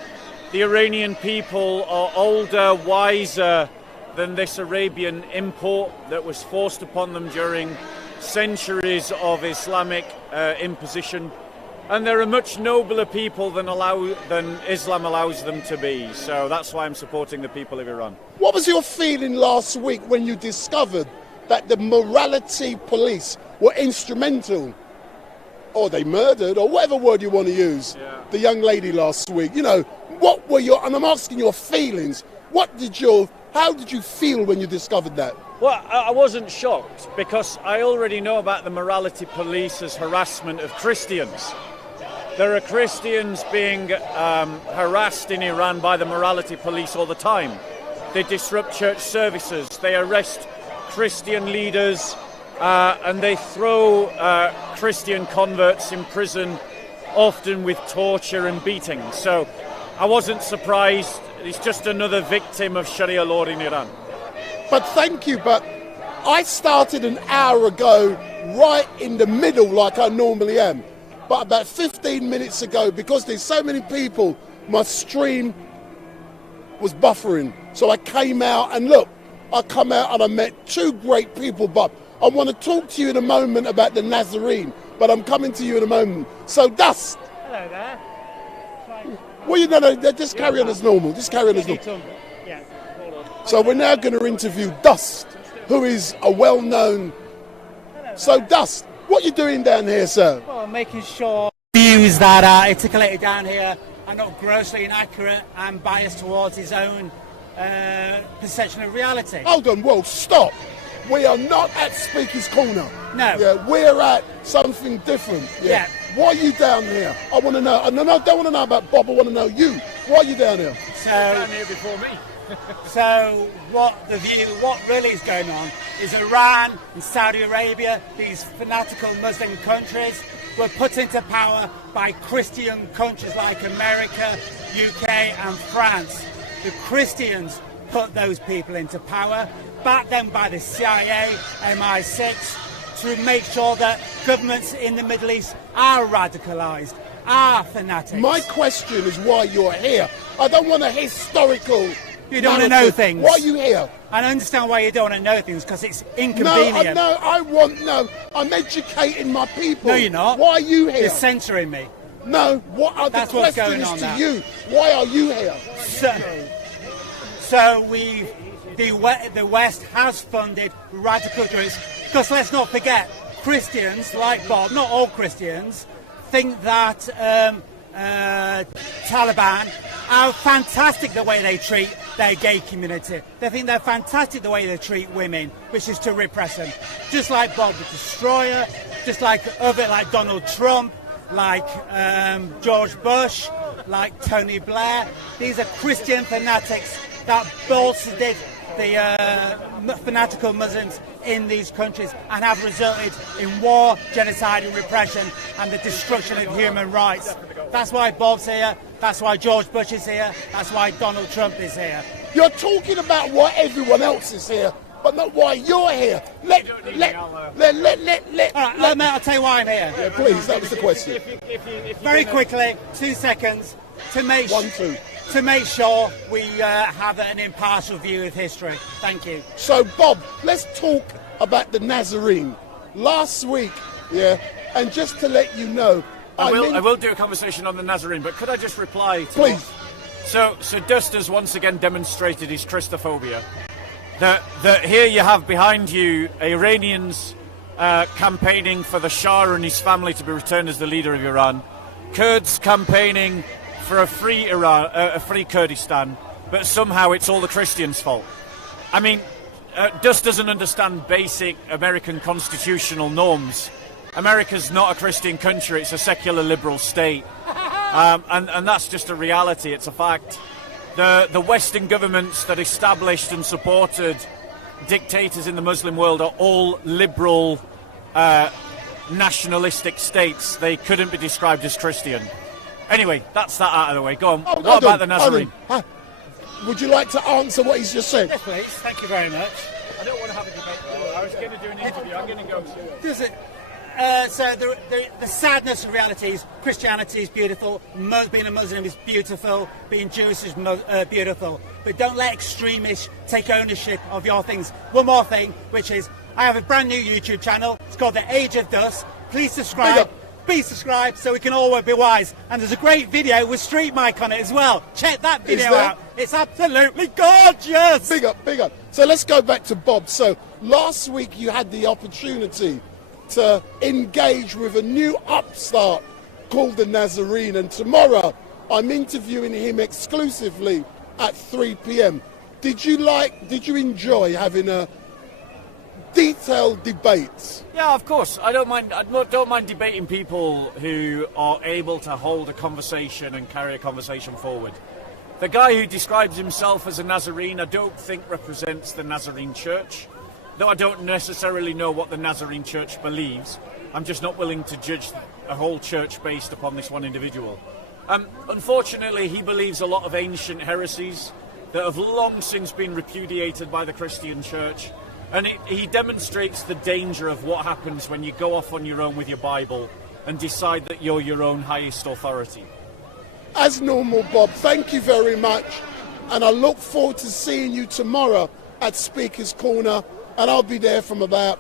The Iranian people are older, wiser than this Arabian import that was forced upon them during centuries of Islamic imposition. And they're a much nobler people than Islam allows them to be. So that's why I'm supporting the people of Iran. What was your feeling last week when you discovered that the morality police were instrumental, or they murdered, or whatever word you want to use, the young lady last week? You know, what were and I'm asking your feelings, how did you feel when you discovered that? Well, I wasn't shocked because I already know about the morality police as harassment of Christians. There are Christians being harassed in Iran by the morality police all the time. They disrupt church services, they arrest Christian leaders, and they throw Christian converts in prison, often with torture and beating. So I wasn't surprised. It's just another victim of Sharia law in Iran. But thank you, but I started an hour ago right in the middle like I normally am. But about 15 minutes ago, because there's so many people, my stream was buffering. So I came out and look, I come out and I met two great people, but I want to talk to you in a moment about the Nazarene, but I'm coming to you in a moment. So Dust. Hello there. Well, you know, just carry on as normal. Just carry on as normal. Yeah, hold on. So we're now going to interview Dust, who is a well-known... So Dust, what are you doing down here, sir? Well, making sure views that are articulated down here are not grossly inaccurate and biased towards his own perception of reality. Hold on, whoa, stop. We are not at Speaker's Corner. No. Yeah, we're at something different. Yeah. Why are you down here? I want to know. No, I don't want to know about Bob. I want to know you. Why are you down here? So, down here before me. So what really is going on is Iran and Saudi Arabia, these fanatical Muslim countries, were put into power by Christian countries like America, UK and France. The Christians put those people into power, backed them by the CIA, MI6, to make sure that governments in the Middle East are radicalised, are fanatics. My question is why you're here. I don't want a historical... You don't want to know things. Why are you here? I understand why you don't want to know things, because it's inconvenient. I'm educating my people. No, you're not. Why are you here? You're censoring me. No, what are That's the what's questions going on to now. you? Why are you here? So the West has funded radical groups, because let's not forget, Christians like Bob, not all Christians, think that Taliban are fantastic the way they treat their gay community. They think they're fantastic the way they treat women, which is to repress them. Just like Bob the Destroyer, just like Donald Trump, like George Bush, like Tony Blair. These are Christian fanatics that bolstered the fanatical Muslims in these countries and have resulted in war, genocide and repression and the destruction of human rights. That's why Bob's here, that's why George Bush is here, that's why Donald Trump is here. You're talking about why everyone else is here, but not why you're here. All right, I'll tell you why I'm here. Yeah, please, that was the question. Very quickly, 2 seconds, to make sure we have an impartial view of history. Thank you. So, Bob, let's talk about the Nazarene. Last week, and just to let you know, I will do a conversation on the Nazarene, but could I just reply to please. So Dust has once again demonstrated his Christophobia. That here you have behind you Iranians campaigning for the Shah and his family to be returned as the leader of Iran, Kurds campaigning for a free Iran, a free Kurdistan, but somehow it's all the Christians' fault. I mean, Dust doesn't understand basic American constitutional norms. America's not a Christian country, it's a secular liberal state. And that's just a reality, it's a fact. The Western governments that established and supported dictators in the Muslim world are all liberal, nationalistic states. They couldn't be described as Christian. Anyway, that's that out of the way. Go on. What about the Nazarene? Would you like to answer what he's just said? Yes, please. Thank you very much. I don't want to have a debate. I was going to do an interview. I'm going to go. Does it? So the sadness of reality is Christianity is beautiful, being a Muslim is beautiful, being Jewish is beautiful, but don't let extremists take ownership of your things. One more thing, which is I have a brand new YouTube channel, it's called The Age of Dust. Please subscribe, so we can all be wise, and there's a great video with StreetMic on it as well. Check that video out, it's absolutely gorgeous! Big up. So let's go back to Bob. So last week you had the opportunity to engage with a new upstart called the Nazarene, and tomorrow I'm interviewing him exclusively at 3 p.m. Did you enjoy having a detailed debate? Yeah, of course. I don't mind debating people who are able to hold a conversation and carry a conversation forward. The guy who describes himself as a Nazarene, I don't think represents the Nazarene Church. Though I don't necessarily know what the Nazarene Church believes, I'm just not willing to judge a whole church based upon this one individual. Unfortunately, he believes a lot of ancient heresies that have long since been repudiated by the Christian Church. And he demonstrates the danger of what happens when you go off on your own with your Bible and decide that you're your own highest authority. As normal, Bob, thank you very much. And I look forward to seeing you tomorrow at Speaker's Corner. And I'll be there from about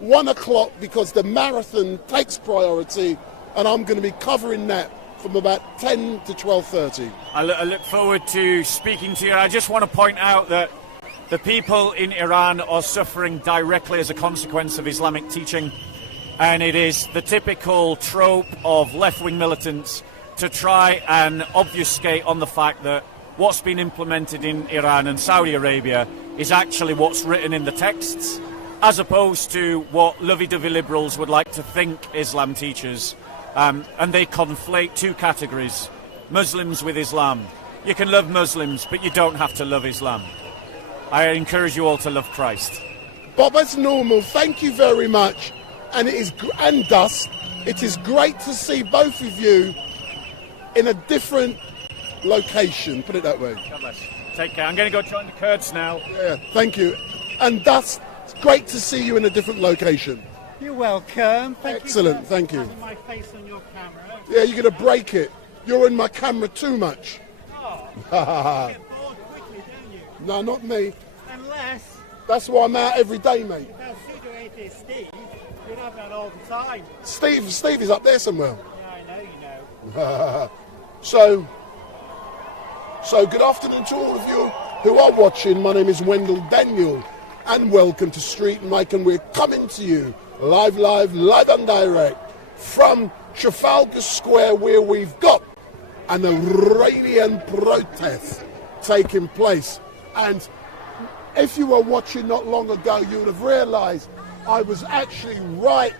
1 o'clock because the marathon takes priority. And I'm going to be covering that from about 10 to 12:30. I look forward to speaking to you. I just want to point out that the people in Iran are suffering directly as a consequence of Islamic teaching, and it is the typical trope of left-wing militants to try and obfuscate on the fact that what's been implemented in Iran and Saudi Arabia is actually what's written in the texts, as opposed to what lovey-dovey liberals would like to think Islam teaches, and they conflate two categories, Muslims with Islam. You can love Muslims, but you don't have to love Islam. I encourage you all to love Christ. Bob, as normal, thank you very much. And it is great to see both of you in a different location, put it that way. God bless. Take care. I'm going to go join the Kurds now. Yeah, thank you. And it's great to see you in a different location. You're welcome. Excellent, thank you. Having my face on your camera. Yeah, you're going to break it. You're in my camera too much. Oh, you get bored quickly, don't you? No, not me. Unless... That's why I'm out every day, mate. Now, pseudo-atheist Steve, you'd have that all the time. Steve is up there somewhere. Yeah, I know you know. So good afternoon to all of you who are watching. My name is Wendell Daniel, and welcome to StreetMic, and we're coming to you live and direct from Trafalgar Square, where we've got an Iranian protest taking place. And if you were watching not long ago, you would have realised I was actually right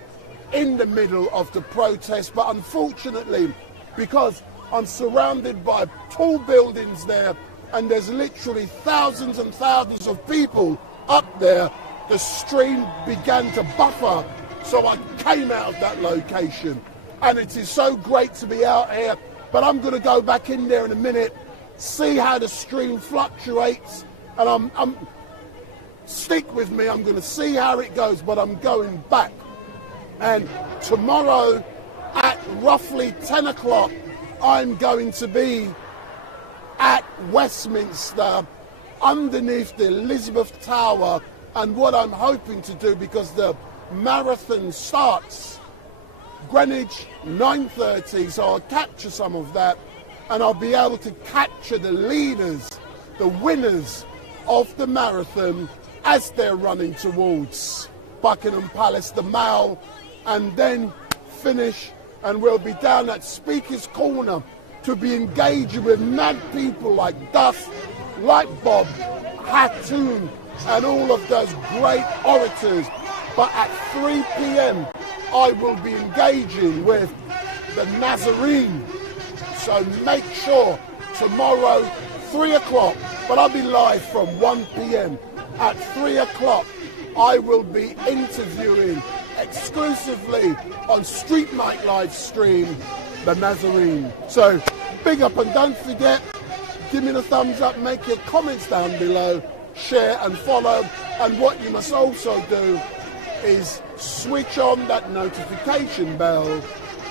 in the middle of the protest, but unfortunately, because I'm surrounded by tall buildings there, and there's literally thousands and thousands of people up there, the stream began to buffer, so I came out of that location. And it is so great to be out here, but I'm going to go back in there in a minute, see how the stream fluctuates, and stick with me, I'm going to see how it goes, but I'm going back. And tomorrow at roughly 10 o'clock, I'm going to be at Westminster underneath the Elizabeth Tower, and what I'm hoping to do, because the marathon starts Greenwich 9:30, so I'll capture some of that, and I'll be able to capture the leaders, the winners of the marathon as they're running towards Buckingham Palace, the Mall, and then finish, and we'll be down at Speaker's Corner to be engaging with mad people like Duff, like Bob, Hattoon, and all of those great orators. But at 3 p.m, I will be engaging with the Nazarene. So make sure tomorrow, 3 o'clock, but I'll be live from 1 p.m. At 3 o'clock, I will be interviewing exclusively on StreetMic LiveStream, the Nazarene. So big up, and don't forget, give me the thumbs up, make your comments down below, share and follow. And what you must also do is switch on that notification bell,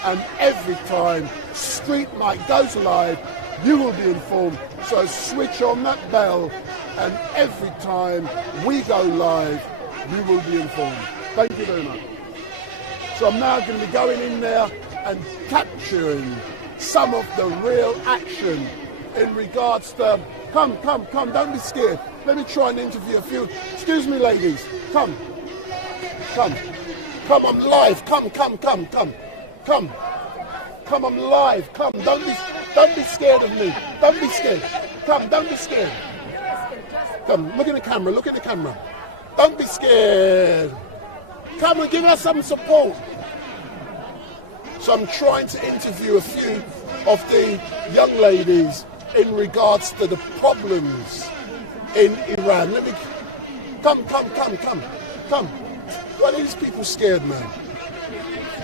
and every time StreetMic goes live, you will be informed. So switch on that bell, and every time we go live, you will be informed. Thank you very much. So I'm now going to be going in there and capturing some of the real action in regards to... Come, don't be scared. Let me try and interview a few. Excuse me, ladies. Come, I'm live. Come, I'm live. Come, don't be scared of me. Don't be scared. Come, don't be scared. Come, look at the camera. Don't be scared. Come and give us some support. So I'm trying to interview a few of the young ladies in regards to the problems in Iran. Let me... Come. Why are these people scared, man?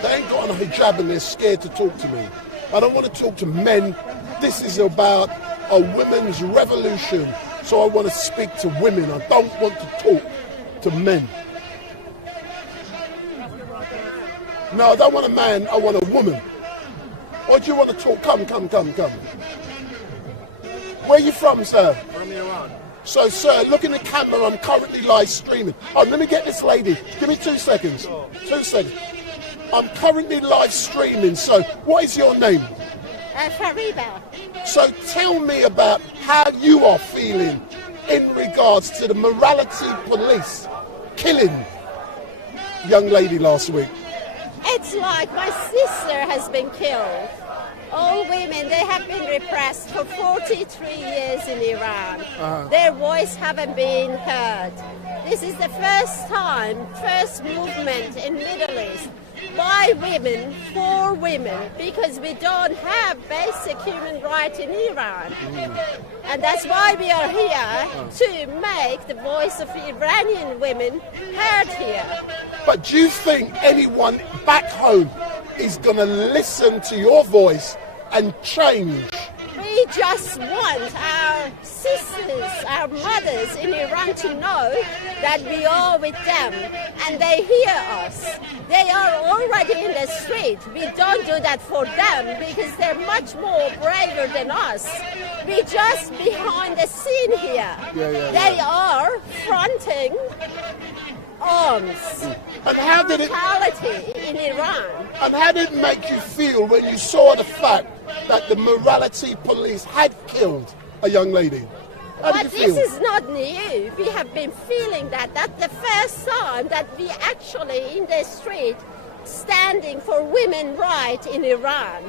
They ain't got on a hijab and they're scared to talk to me. I don't want to talk to men. This is about a women's revolution. So I want to speak to women. I don't want to talk to men? No, I don't want a man, I want a woman. Or do you want to talk? Come. Where are you from, sir? From Iran. So, sir, look in the camera, I'm currently live streaming. Oh, let me get this lady. Give me 2 seconds. 2 seconds. I'm currently live streaming, so what is your name? Farida. So tell me about how you are feeling in regards to the morality police killing a young lady last week. It's like my sister has been killed. All women, they have been repressed for 43 years in Iran. Their voice haven't been heard. This is the first movement in Middle East by women, for women, because we don't have basic human rights in Iran. And that's why we are here, to make the voice of Iranian women heard here. But do you think anyone back home is going to listen to your voice and change? We just want our sisters, our mothers in Iran to know that we are with them and they hear us. They are already in the street. We don't do that for them because they're much more braver than us. We just behind the scene here. They are fronting arms. And how did brutality in Iran. And how did it make you feel when you saw the fact that the morality police had killed a young lady? How did But you feel? this is not new. We have been feeling that. That's the first time that we actually in the street standing for women rights in Iran.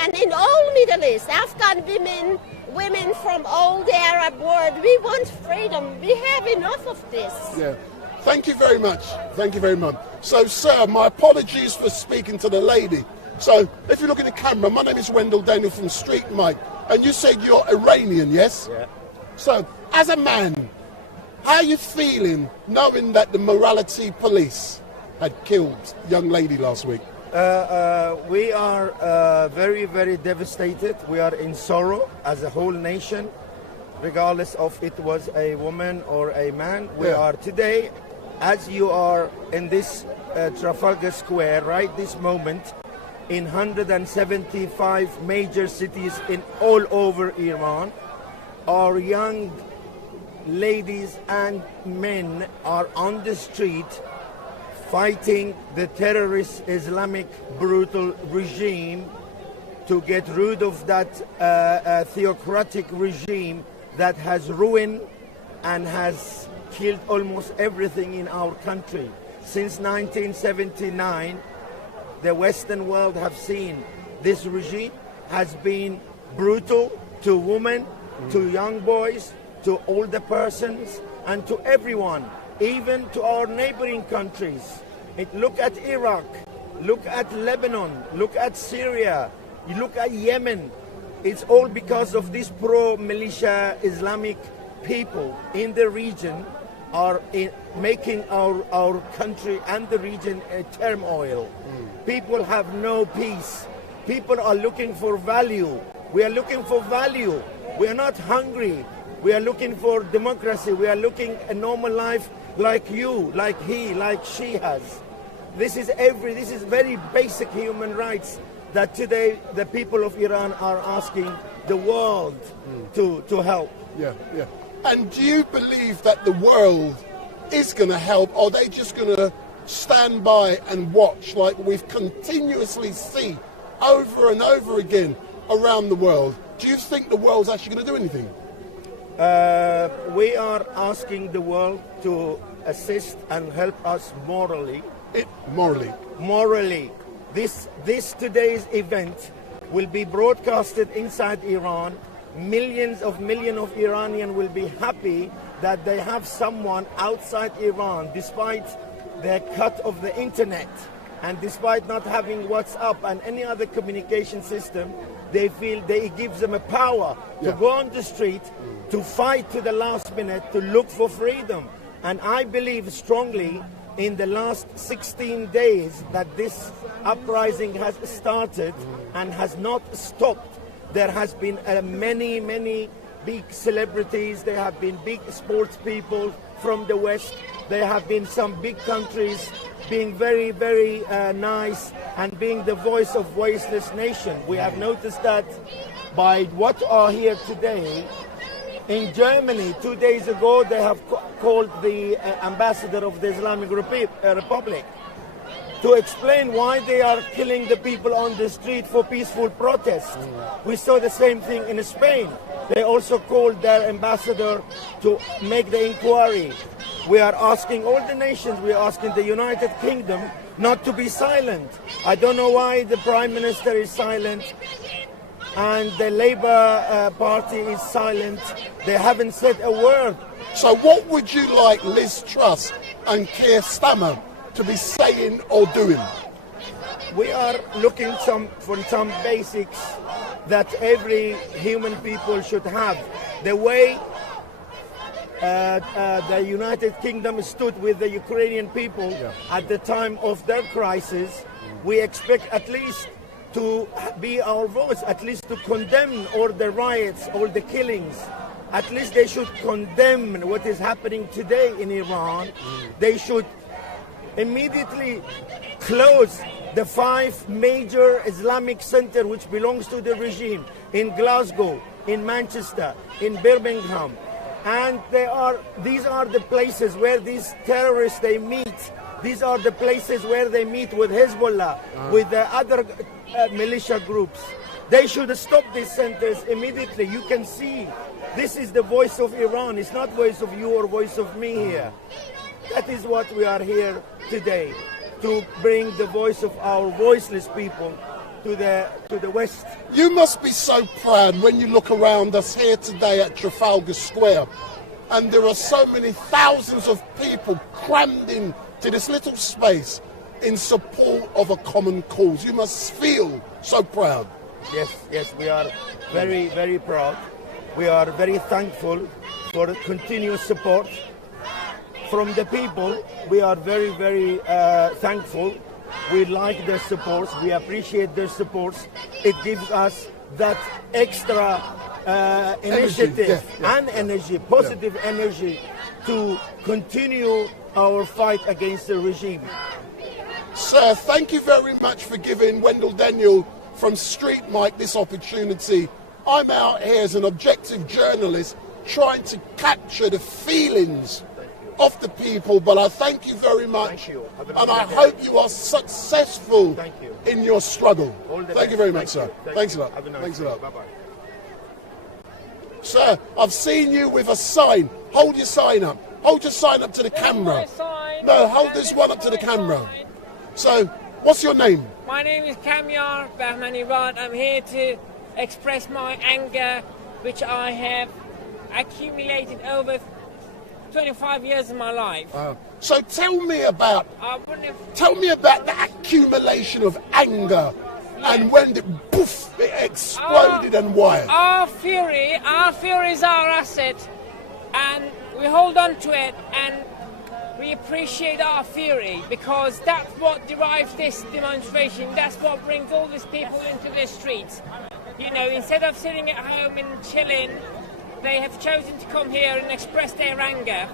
And in all Middle East, Afghan women, women from all the Arab world, we want freedom. We have enough of this. Yeah. Thank you very much. Thank you very much. So, sir, my apologies for speaking to the lady. So, if you look at the camera, my name is Wendell Daniel from StreetMic, and you said you're Iranian, yes? Yeah. So, as a man, how are you feeling knowing that the morality police had killed a young lady last week? We are very, very devastated. We are in sorrow as a whole nation, regardless of it was a woman or a man. We are today, as you are in this Trafalgar Square right this moment, in 175 major cities in all over Iran, our young ladies and men are on the street fighting the terrorist Islamic brutal regime to get rid of that theocratic regime that has ruined and has killed almost everything in our country. Since 1979, the Western world have seen this regime has been brutal to women, to young boys, to older persons, and to everyone, even to our neighboring countries. Look at Iraq, look at Lebanon, look at Syria, you look at Yemen. It's all because of these pro-militia Islamic people in the region are making our country and the region a turmoil. People have no peace. People are looking for value. We are looking for value. We are not hungry. We are looking for democracy. We are looking a normal life like you, like he, like she has. This is very basic human rights that today the people of Iran are asking the world to help. Yeah. And do you believe that the world is going to help, or are they just going to stand by and watch like we've continuously seen over and over again around the world? Do you think the world's actually going to do anything? We are asking the world to assist and help us morally. Morally. This today's event will be broadcasted inside Iran. Millions of Iranians will be happy that they have someone outside Iran, despite the cut of the internet and despite not having WhatsApp and any other communication system. They feel it gives them a power to go on the street, to fight to the last minute, to look for freedom. And I believe strongly in the last 16 days that this uprising has started and has not stopped. There has been many big celebrities, there have been big sports people, from the West. There have been some big countries being very, very nice and being the voice of voiceless nation. We have noticed that by what are here today. In Germany, 2 days ago, they have called the ambassador of the Islamic Republic to explain why they are killing the people on the street for peaceful protest. We saw the same thing in Spain. They also called their ambassador to make the inquiry. We are asking all the nations, we are asking the United Kingdom not to be silent. I don't know why the Prime Minister is silent and the Labour Party is silent. They haven't said a word. So what would you like Liz Truss and Keir Starmer to be saying or doing? We are looking for some basics that every human people should have. The way the United Kingdom stood with the Ukrainian people at the time of their crisis, we expect at least to be our voice, at least to condemn all the riots, all the killings. At least they should condemn what is happening today in Iran. They should immediately close the 5 major Islamic centers which belongs to the regime in Glasgow, in Manchester, in Birmingham. And these are the places where these terrorists, they meet. These are the places where they meet with Hezbollah, with the other militia groups. They should stop these centers immediately. You can see this is the voice of Iran. It's not voice of you or voice of me here. That is what we are here today, to bring the voice of our voiceless people to the West. You must be so proud when you look around us here today at Trafalgar Square, and there are so many thousands of people crammed into this little space in support of a common cause. You must feel so proud. Yes, we are very, very proud. We are very thankful for continuous support from the people. We are very, very thankful. We like their supports. We appreciate their supports. It gives us that extra initiative and energy, positive energy, to continue our fight against the regime. Sir, thank you very much for giving Wendell Daniel from StreetMic this opportunity. I'm out here as an objective journalist trying to capture the feelings of the people, but I thank you very much, and I hope you are successful in your struggle. Thank you very much, sir. Thanks a lot. Thanks a lot. Bye-bye. Sir, I've seen you with a sign. Hold your sign up. Hold your sign up to the camera. No, hold this one up to the camera. So, what's your name? My name is Kamyar Bahmani-Rad. I'm here to express my anger, which I have accumulated over 25 years of my life. So tell me about the accumulation of anger and when it exploded and why. Our fury is our asset, and we hold on to it, and we appreciate our fury, because that's what derives this demonstration. That's what brings all these people into the streets. You know, instead of sitting at home and chilling, they have chosen to come here and express their anger.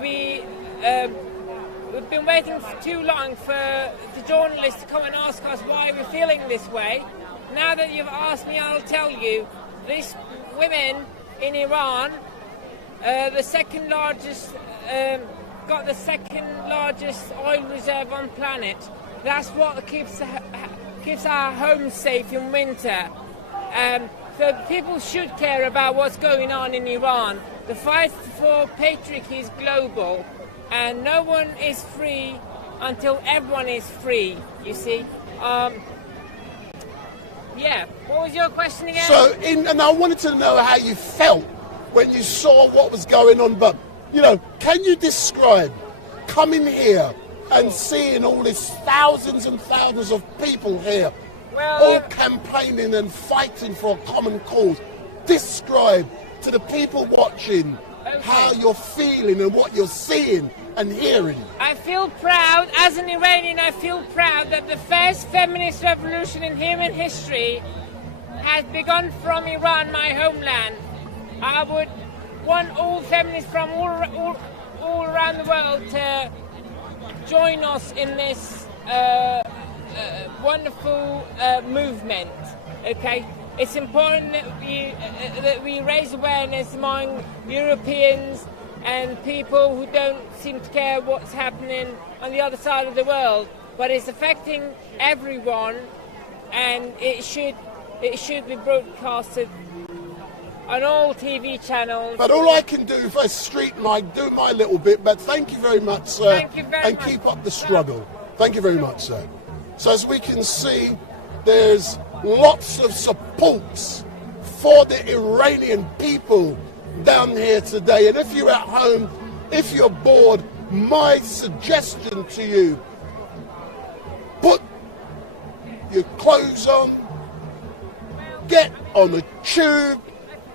We've been waiting for too long for the journalists to come and ask us why we're feeling this way. Now that you've asked me, I'll tell you. These women in Iran, the second largest, got the second largest oil reserve on planet. That's what keeps our homes safe in winter. So people should care about what's going on in Iran. The fight for patriarchy is global, and no one is free until everyone is free, you see. Yeah, what was your question again? So, and I wanted to know how you felt when you saw what was going on, but, you know, can you describe coming here and seeing all these thousands and thousands of people here, all campaigning and fighting for a common cause? Describe to the people watching how you're feeling and what you're seeing and hearing. I feel proud, as an Iranian, I feel proud that the first feminist revolution in human history has begun from Iran, my homeland. I would want all feminists from all around the world to join us in this wonderful movement. Okay, it's important that we raise awareness among Europeans and people who don't seem to care what's happening on the other side of the world. But it's affecting everyone, and it should be broadcasted on all TV channels. But all I can do for StreetMic, do my little bit, but thank you very much, sir. Thank you very much. Keep up the struggle. Thank you very much, sir. So as we can see, there's lots of supports for the Iranian people down here today. And if you're at home, if you're bored, my suggestion to you, put your clothes on, get on a tube,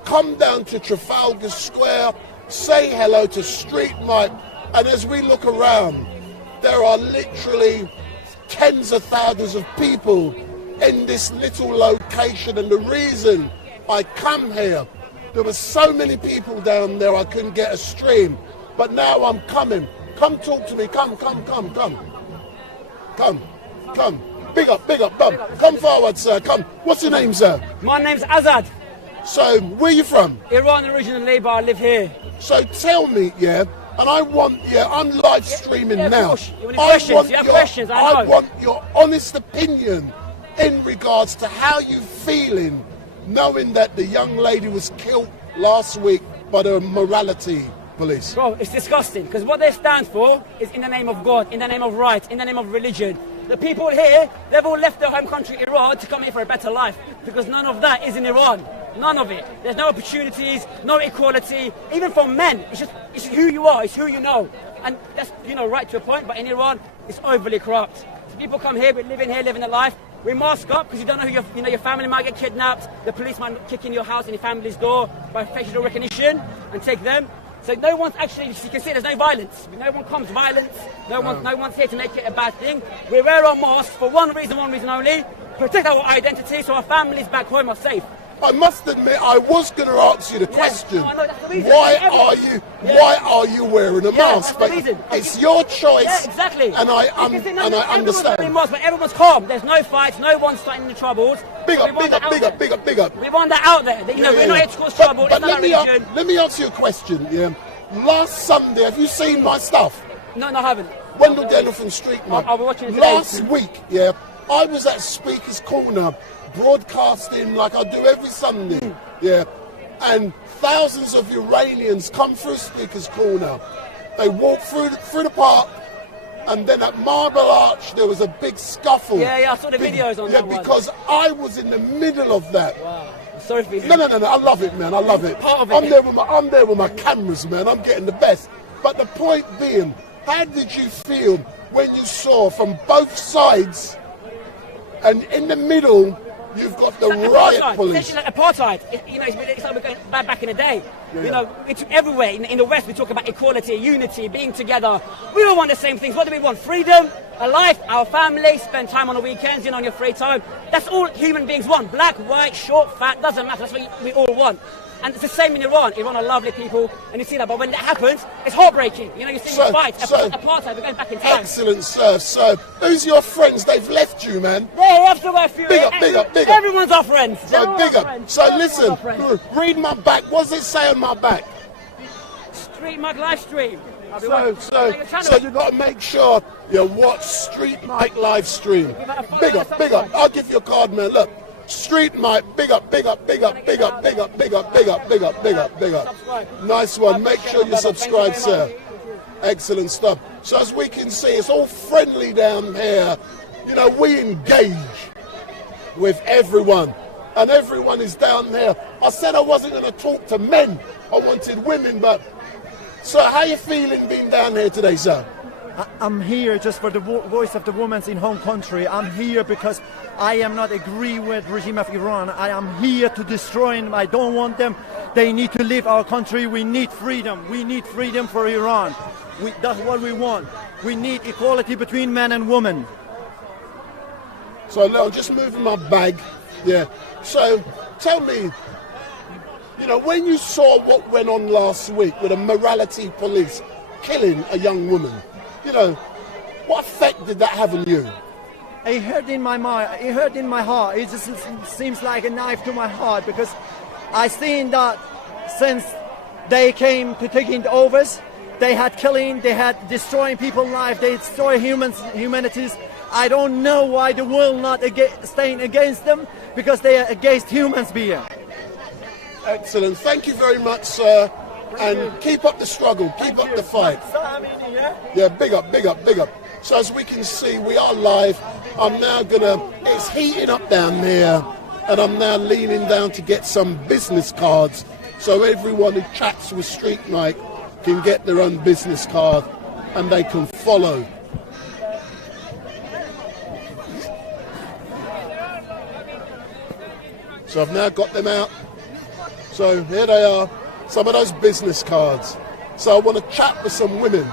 come down to Trafalgar Square, say hello to StreetMic, and as we look around, there are literally tens of thousands of people in this little location. And the reason I come here, there were so many people down there I couldn't get a stream, but now I'm coming. Come talk to me, come. Big up, bum. Come forward, sir, come. What's your name, sir? My name's Azad. So, where are you from? Iran originally, but I live here. So tell me, and I want, I'm live streaming now. You have questions, I want your honest opinion in regards to how you feeling knowing that the young lady was killed last week by the morality police. Bro, it's disgusting, because what they stand for is in the name of God, in the name of right, in the name of religion. The people here, they've all left their home country, Iran, to come here for a better life, because none of that is in Iran. None of it. There's no opportunities, no equality, even for men. It's who you are, it's who you know. And that's, right to a point, but in Iran, it's overly corrupt. So people come here, living a life. We mask up because you don't know who your family might get kidnapped. The police might kick in your house and your family's door by facial recognition and take them. So no one's actually, you can see there's no violence. No one comes violence. No one's here to make it a bad thing. We wear our masks for one reason only, protect our identity so our families back home are safe. I must admit, I was going to ask you the question. No, that's the reason. Why are you wearing a mask? That's the reason. It's your choice. Yeah, exactly. And I understand. Everyone's but everyone's calm. There's no fights. No one's starting any troubles. Big up. We want that out there. We're not here to cause trouble. But let me ask you a question. Yeah. Last Sunday, have you seen my stuff? No, I haven't. Wendell Daniel from StreetMic. I'll be watching it today. Last week, I was at Speaker's Corner, broadcasting like I do every Sunday, and thousands of Iranians come through Speaker's Corner. They walk through the park, and then at Marble Arch there was a big scuffle. Yeah, I saw the videos on that one. Because I was in the middle of that. Wow. Sorry for you. No, I love it, man. I love it. Part of it. I'm there with my cameras, man. I'm getting the best. But the point being, how did you feel when you saw from both sides, and in the middle, you've got the riot police? It's like apartheid. It's like we're going back in the day. It's everywhere. In the West, we talk about equality, unity, being together. We all want the same things. What do we want? Freedom, a life, our family, spend time on the weekends, on your free time. That's all human beings want. Black, white, short, fat, doesn't matter. That's what we all want. And it's the same in Iran. Iran are lovely people, and you see that. But when that happens, it's heartbreaking. You see the fight. Apartheid, we're going back in time. Excellent, sir. So, who's your friends? They've left you, man. They have to go through. Big up. Everyone's our friends. So, big up. So, listen, read my back. What does it say on my back? StreetMic LiveStream. So you've got to make sure you watch StreetMic LiveStream. Big up. I'll give you a card, man. Look. StreetMic, big up. Nice one. Make sure you subscribe, sir. Excellent stuff. So as we can see, it's all friendly down here. We engage with everyone, and everyone is down there. I said I wasn't going to talk to men. I wanted women, but so how you feeling being down here today, sir? I'm here just for the voice of the women in home country. I'm here because I am not agree with regime of Iran. I am here to destroy them. I don't want them. They need to leave our country. We need freedom. We need freedom for Iran. That's what we want. We need equality between men and women. So I'm just moving my bag. So tell me, when you saw what went on last week with the morality police, killing a young woman. You know, what effect did that have on you? It hurt in my mind. It hurt in my heart. It just seems like a knife to my heart because I seen that since they came to taking the overs, they had killing, they had destroying people's lives, they destroy humanities. I don't know why the world not staying against them because they are against humans being. Excellent. Thank you very much, sir. And keep up the struggle. Keep up the fight. Yeah, big up, big up, big up. So as we can see, we are live. I'm now it's heating up down there, and I'm now leaning down to get some business cards so everyone who chats with StreetMic can get their own business card and they can follow. So I've now got them out. So here they are, some of those business cards. So I want to chat with some women.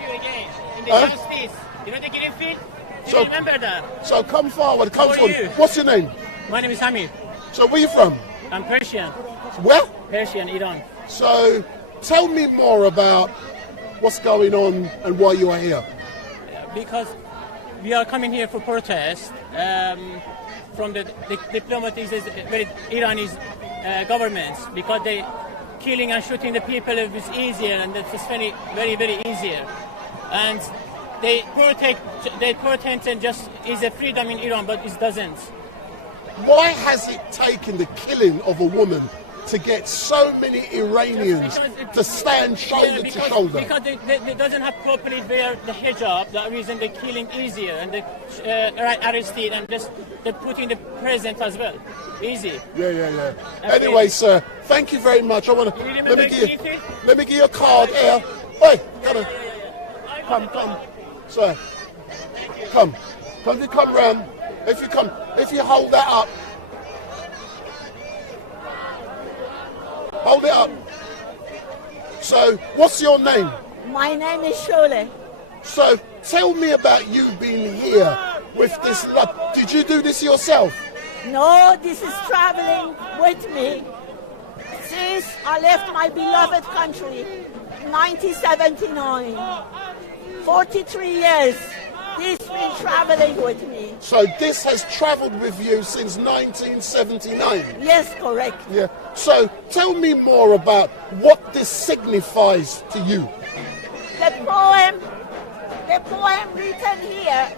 You again, in the justice. You know the green field? Do you remember that? So come forward, come forward. What's your name? My name is Hamid. So where are you from? I'm Persian. Where? Persian, Iran. So tell me more about what's going on and why you are here. Because we are coming here for protest from the diplomatics, Iranian governments, because they killing and shooting the people is easier, and it's very, very, very easier. And they protect and just is a freedom in Iran, but it doesn't. Why has it taken the killing of a woman to get so many Iranians to stand shoulder to shoulder? Because they doesn't have properly wear the hijab. The reason they're killing easier and they arrested and just they're putting the president as well. Easy. Yeah. Anyway, sir, thank you very much. I want to let me give you a card here. Hey, come, sir. Come round. If you hold that up. Hold it up. So, what's your name? My name is Shole. So, tell me about you being here with this. Did you do this yourself? No, this is traveling with me since I left my beloved country in 1979. 43 years. This been traveling with me. So this has traveled with you since 1979? Yes, correct. Yeah. So tell me more about what this signifies to you. The poem written here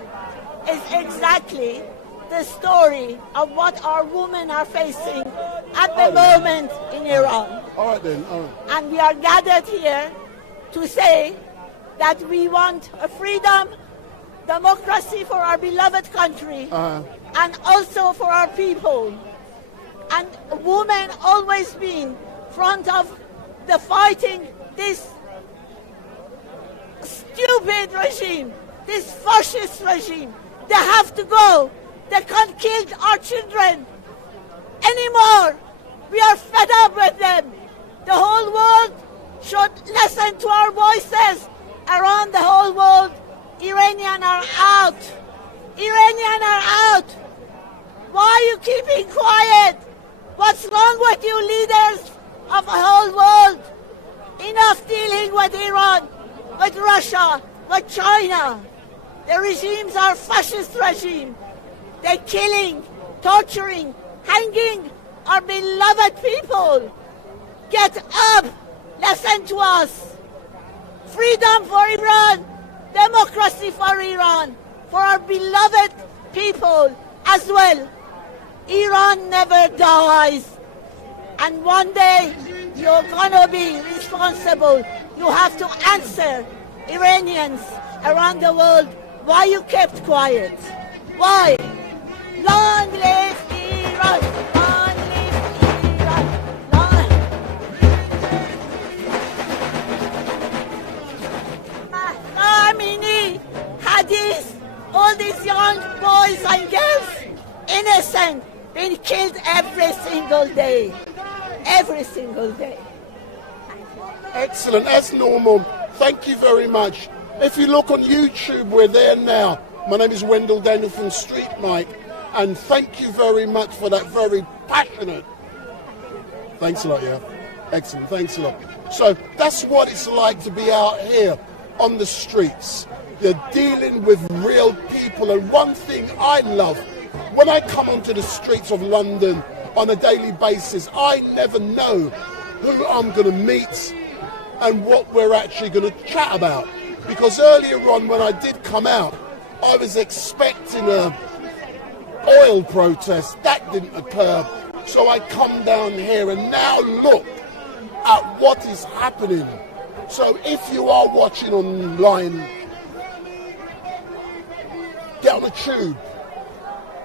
is exactly the story of what our women are facing at the moment in Iran. All right then. All right. And we are gathered here to say that we want a freedom, democracy for our beloved country, and also for our people. And women always been front of the fighting this stupid regime, this fascist regime. They have to go. They can't kill our children anymore. We are fed up with them. The whole world should listen to our voices. Around the whole world, Iranians are out. Iranians are out. Why are you keeping quiet? What's wrong with you leaders of the whole world? Enough dealing with Iran, with Russia, with China. The regimes are fascist regimes. They're killing, torturing, hanging our beloved people. Get up. Listen to us. Freedom for Iran. Democracy for Iran, for our beloved people as well. Iran never dies. And one day you're gonna be responsible. You have to answer Iranians around the world why you kept quiet. Why? Long live Iran! Long live Iran! Long... Mahsa Amini, Hadith, all these young boys and girls, innocent, being killed every single day. Every single day. Excellent, as normal. Thank you very much. If you look on YouTube, we're there now. My name is Wendell Daniel from StreetMic, and thank you very much for that very passionate. Thanks a lot, yeah. Excellent, thanks a lot. So that's what it's like to be out here on the streets. You're dealing with real people, and one thing I love, when I come onto the streets of London on a daily basis, I never know who I'm going to meet and what we're actually going to chat about. Because earlier on when I did come out, I was expecting a oil protest. That didn't occur. So I come down here and now look at what is happening. So if you are watching online, get on a tube,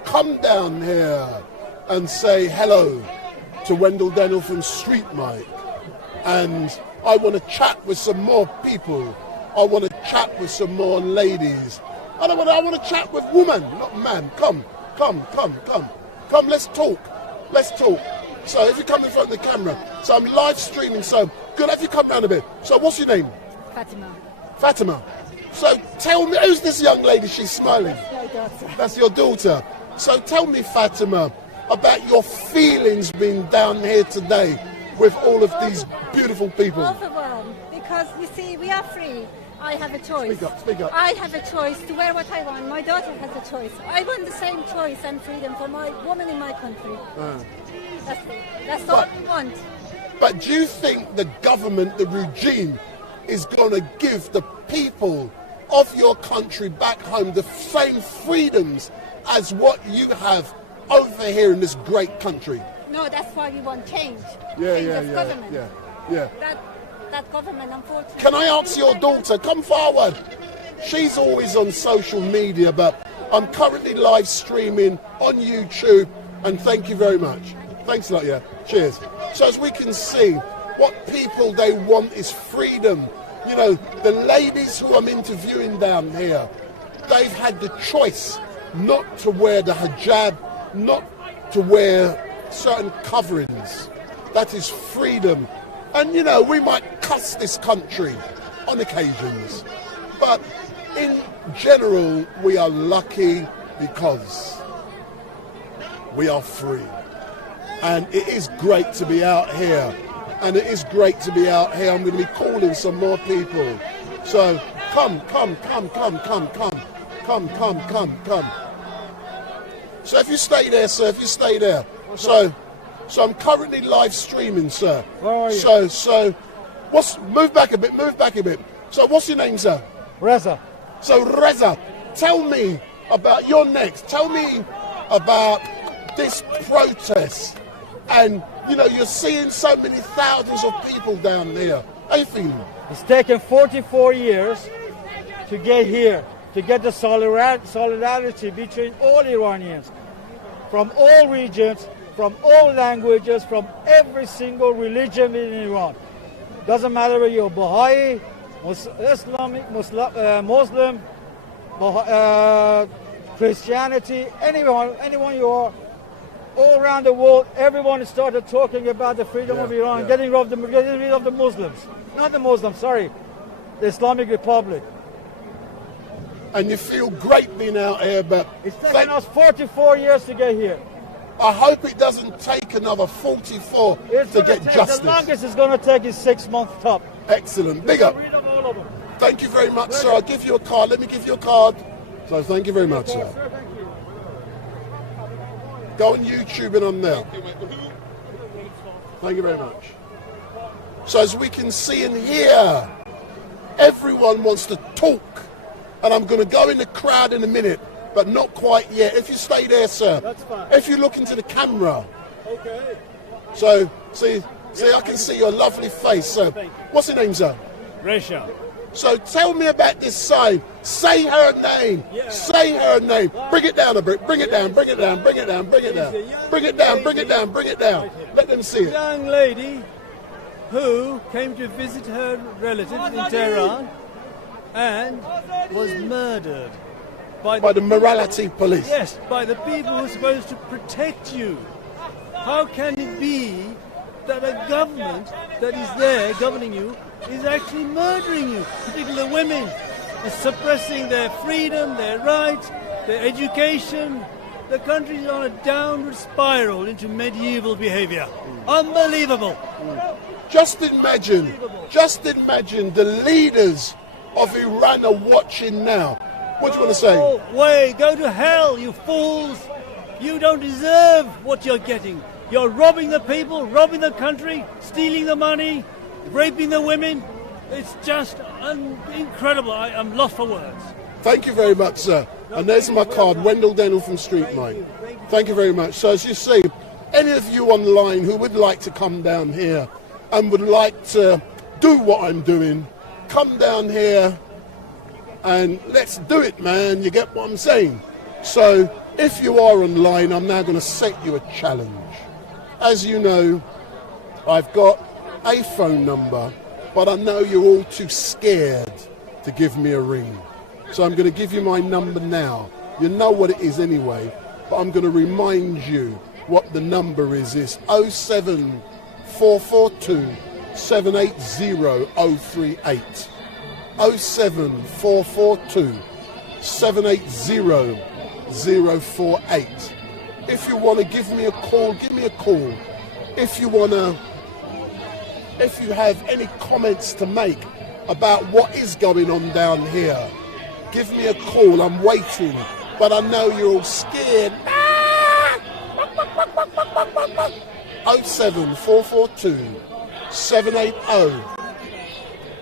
come down here and say hello to Wendell Daniel from StreetMic. And I want to chat with some more people. I want to chat with some more ladies. I want to chat with women, not men. Come, let's talk. So if you come in front of the camera, so I'm live streaming, so good, if you come round a bit. So what's your name? Fatima. So tell me, who's this young lady? She's smiling. My daughter. That's your daughter. So tell me, Fatima, about your feelings being down here today with all of these beautiful people. Overwhelmed, because you see, we are free. I have a choice. Speak up. I have a choice to wear what I want. My daughter has a choice. I want the same choice and freedom for my woman in my country. That's all I want. But do you think the government, the regime, is going to give the people of your country back home the same freedoms as what you have over here in this great country? No, that's why we want change. Government. That government, unfortunately. Can I ask your daughter, come forward. She's always on social media, but I'm currently live streaming on YouTube, and thank you very much. Thanks a lot, yeah. Cheers. So as we can see, what people they want is freedom. You know, the ladies who I'm interviewing down here, they've had the choice not to wear the hijab, not to wear certain coverings. That is freedom. And you know, we might cuss this country on occasions, but in general, we are lucky because we are free. And it is great to be out here. I'm going to be calling some more people. So come. So if you stay there, sir, So I'm currently live streaming, sir. Where are you? So move back a bit. So what's your name, sir? Reza. So Reza, tell me about your next. Tell me about this protest. And you know, you're seeing so many thousands of people down there. How you feeling? It's taken 44 years to get here, to get the solidarity between all Iranians, from all regions, from all languages, from every single religion in Iran. Doesn't matter whether you're Baha'i, Islamic, Muslim, Christianity, anyone you are, all around the world, everyone started talking about the freedom of Iran, getting rid of the Muslims. Not the Muslims, sorry, the Islamic Republic. And you feel great being out here, but it's taken us 44 years to get here. I hope it doesn't take another 44 to get justice. The longest it's going to take is 6 months top. Excellent. Big up. Thank you very much, sir. I'll give you a card. Let me give you a card. So thank you very much, sir. Go on YouTube and I'm there. Thank you very much. So as we can see and hear, everyone wants to talk. And I'm going to go in the crowd in a minute, but not quite yet. If you stay there, sir. That's fine. If you look into the camera. Okay. So, see, I can see your lovely face. So, what's your name, sir? Resha. So tell me about this sign. Say her name. Yeah. Say her name. Bring it down a bit. Bring it down. Bring it down. Bring it down. Bring it down. Bring it down. Bring it down. Bring it down. Let them see it. Young lady who came to visit her relatives in Tehran and was murdered by the morality police. Yes, by the people who are supposed to protect you. How can it be that a government that is there governing you is actually murdering you, particularly women, and suppressing their freedom, their rights, their education, The country is on a downward spiral into medieval behavior. Unbelievable. Just imagine the leaders of Iran are watching now. What do you want to say? Oh, way, go to hell, you fools. You don't deserve what you're getting. You're robbing the people, robbing the country, stealing the money, raping the women. It's just incredible. I'm lost for words. Thank you very much, sir. And there's my card, Wendell Daniel from StreetMic. Thank you very much. So as you see, any of you online who would like to come down here and would like to do what I'm doing, come down here and let's do it, man. You get what I'm saying? So if you are online, I'm now going to set you a challenge. As you know, I've got a phone number, but I know you're all too scared to give me a ring. So I'm going to give you my number now. You know what it is anyway, but I'm going to remind you what the number is. It's 07442 780 038. 07442 780 048. If you want to give me a call, give me a call. If you have any comments to make about what is going on down here, give me a call. I'm waiting, but I know you're all scared. 07442 780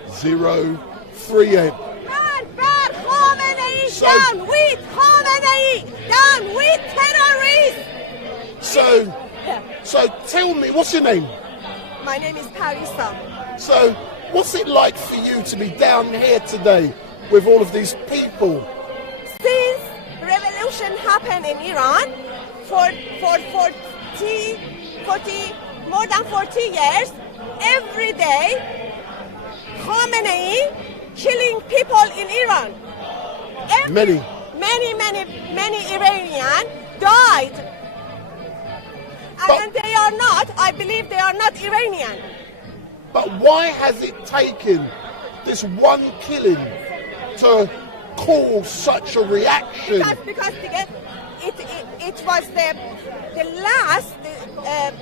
038. Down with Khamenei! Down with terrorists! So tell me, what's your name? My name is Parisa. So what's it like for you to be down here today with all of these people? Since revolution happened in Iran, for more than 40 years, every day, Khamenei killing people in Iran. Many Iranians died. And they are not, I believe they are not Iranian. But why has it taken this one killing to cause such a reaction? Because it was the last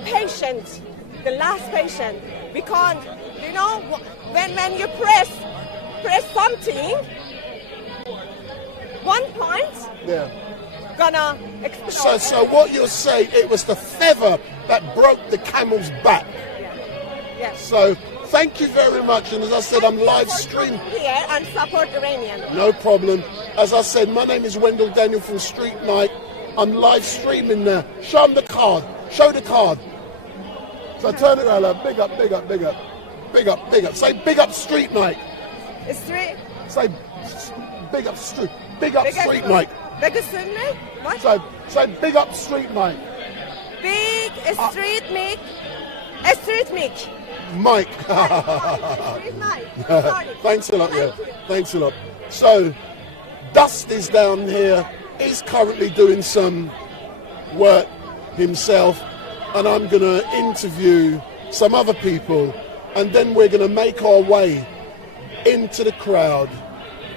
patient. The last patient. Because, you know, when you press something, one point, gonna explode. So what you're saying, it was the feather that broke the camel's back. Yes. So thank you very much. And as I said, I'm live streaming here and support Iranian. No problem. As I said, my name is Wendell Daniel from StreetMic. I'm live streaming now. Show them the card. Show the card. So turn it around. Like, big up, big up, big up, big up, big up. Say big up StreetMic. Street. Say big up Street. Big up StreetMic. Big StreetMic? What? So big up StreetMic. Big StreetMic. StreetMic. Mike. Sorry. Thanks a lot, yeah. Thanks a lot. So, Dust is down here. He's currently doing some work himself, and I'm going to interview some other people, and then we're going to make our way into the crowd,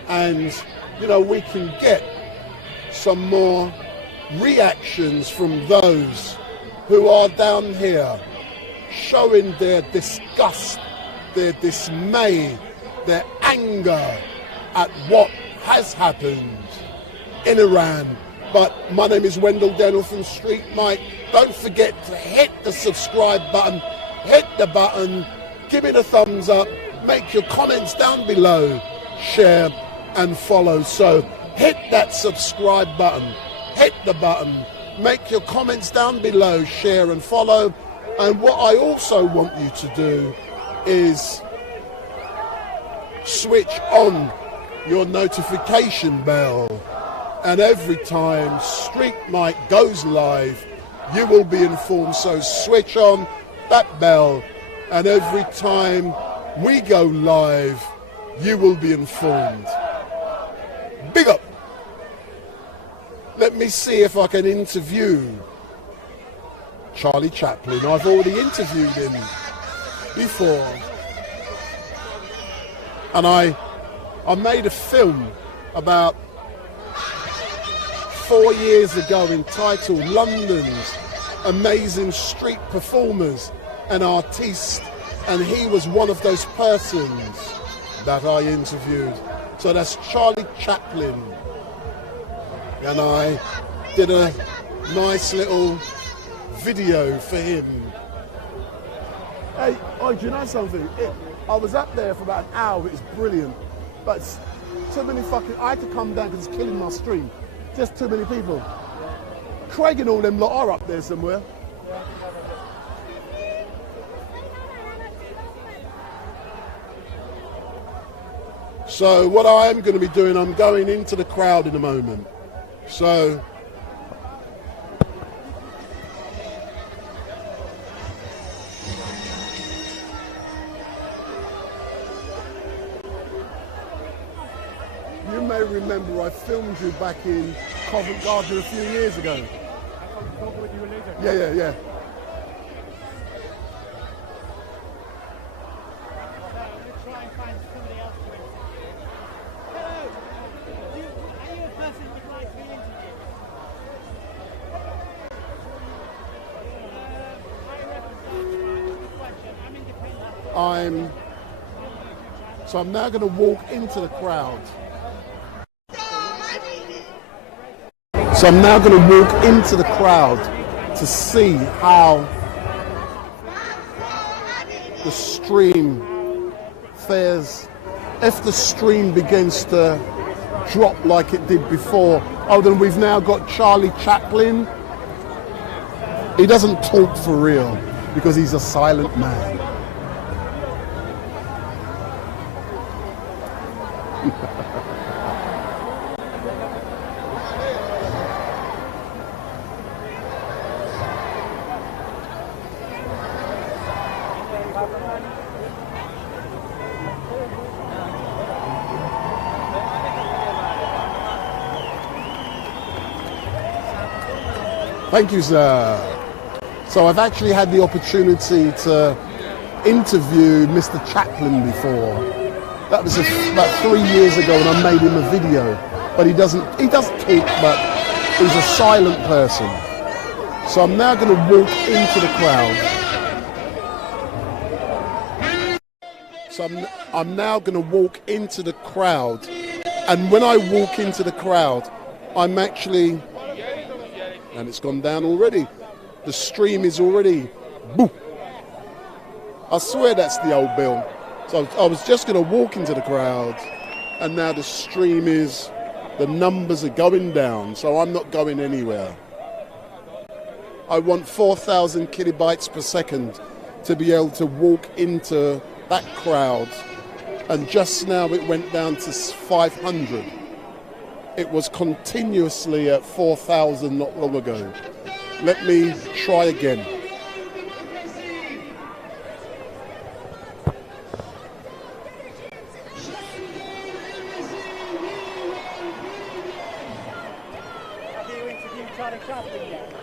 and, you know, we can get some more reactions from those who are down here showing their disgust, their dismay, their anger at what has happened in Iran. But my name is Wendell Daniel from StreetMic. Don't forget to hit the subscribe button, hit the button, give it a thumbs up, make your comments down below, share and follow. So hit that subscribe button, hit the button, make your comments down below, share and follow. And what I also want you to do is switch on your notification bell. And every time StreetMic goes live, you will be informed. So switch on that bell, and every time we go live, you will be informed. Big up. Let me see if I can interview Charlie Chaplin. I've already interviewed him before, and I made a film about 4 years ago entitled London's Amazing Street Performers and Artistes, and he was one of those persons that I interviewed. So that's Charlie Chaplin, and I did a nice little video for him. Hey, oh, do you know something? I was up there for about an hour, it was brilliant, but it's too many I had to come down because it's killing my stream. Just too many people. Craig and all them lot are up there somewhere. So what I am going to be doing, I'm going into the crowd in a moment. So you may remember I filmed you back in Covent Garden a few years ago. I'll talk with you later. Yeah. Try and find somebody else to interview. Hello. Are you a person who'd like to be interviewed? I'm now going to walk into the crowd. So I'm now going to walk into the crowd to see how the stream fares. If the stream begins to drop like it did before, oh, then we've now got Charlie Chaplin. He doesn't talk for real because he's a silent man. Thank you, sir. So I've actually had the opportunity to interview Mr. Chaplin before. That was about 3 years ago, and I made him a video. But he does talk, but he's a silent person. So I'm now going to walk into the crowd. So I'm now going to walk into the crowd, and when I walk into the crowd, I'm actually, and it's gone down already. The stream is already, boo. I swear that's the old bill. So I was just going to walk into the crowd, and now the stream is, the numbers are going down, so I'm not going anywhere. I want 4,000 kilobytes per second to be able to walk into that crowd, and just now it went down to 500. It was continuously at 4,000 not long ago. Let me try again. Have you interviewed Charlie Chaplin yet?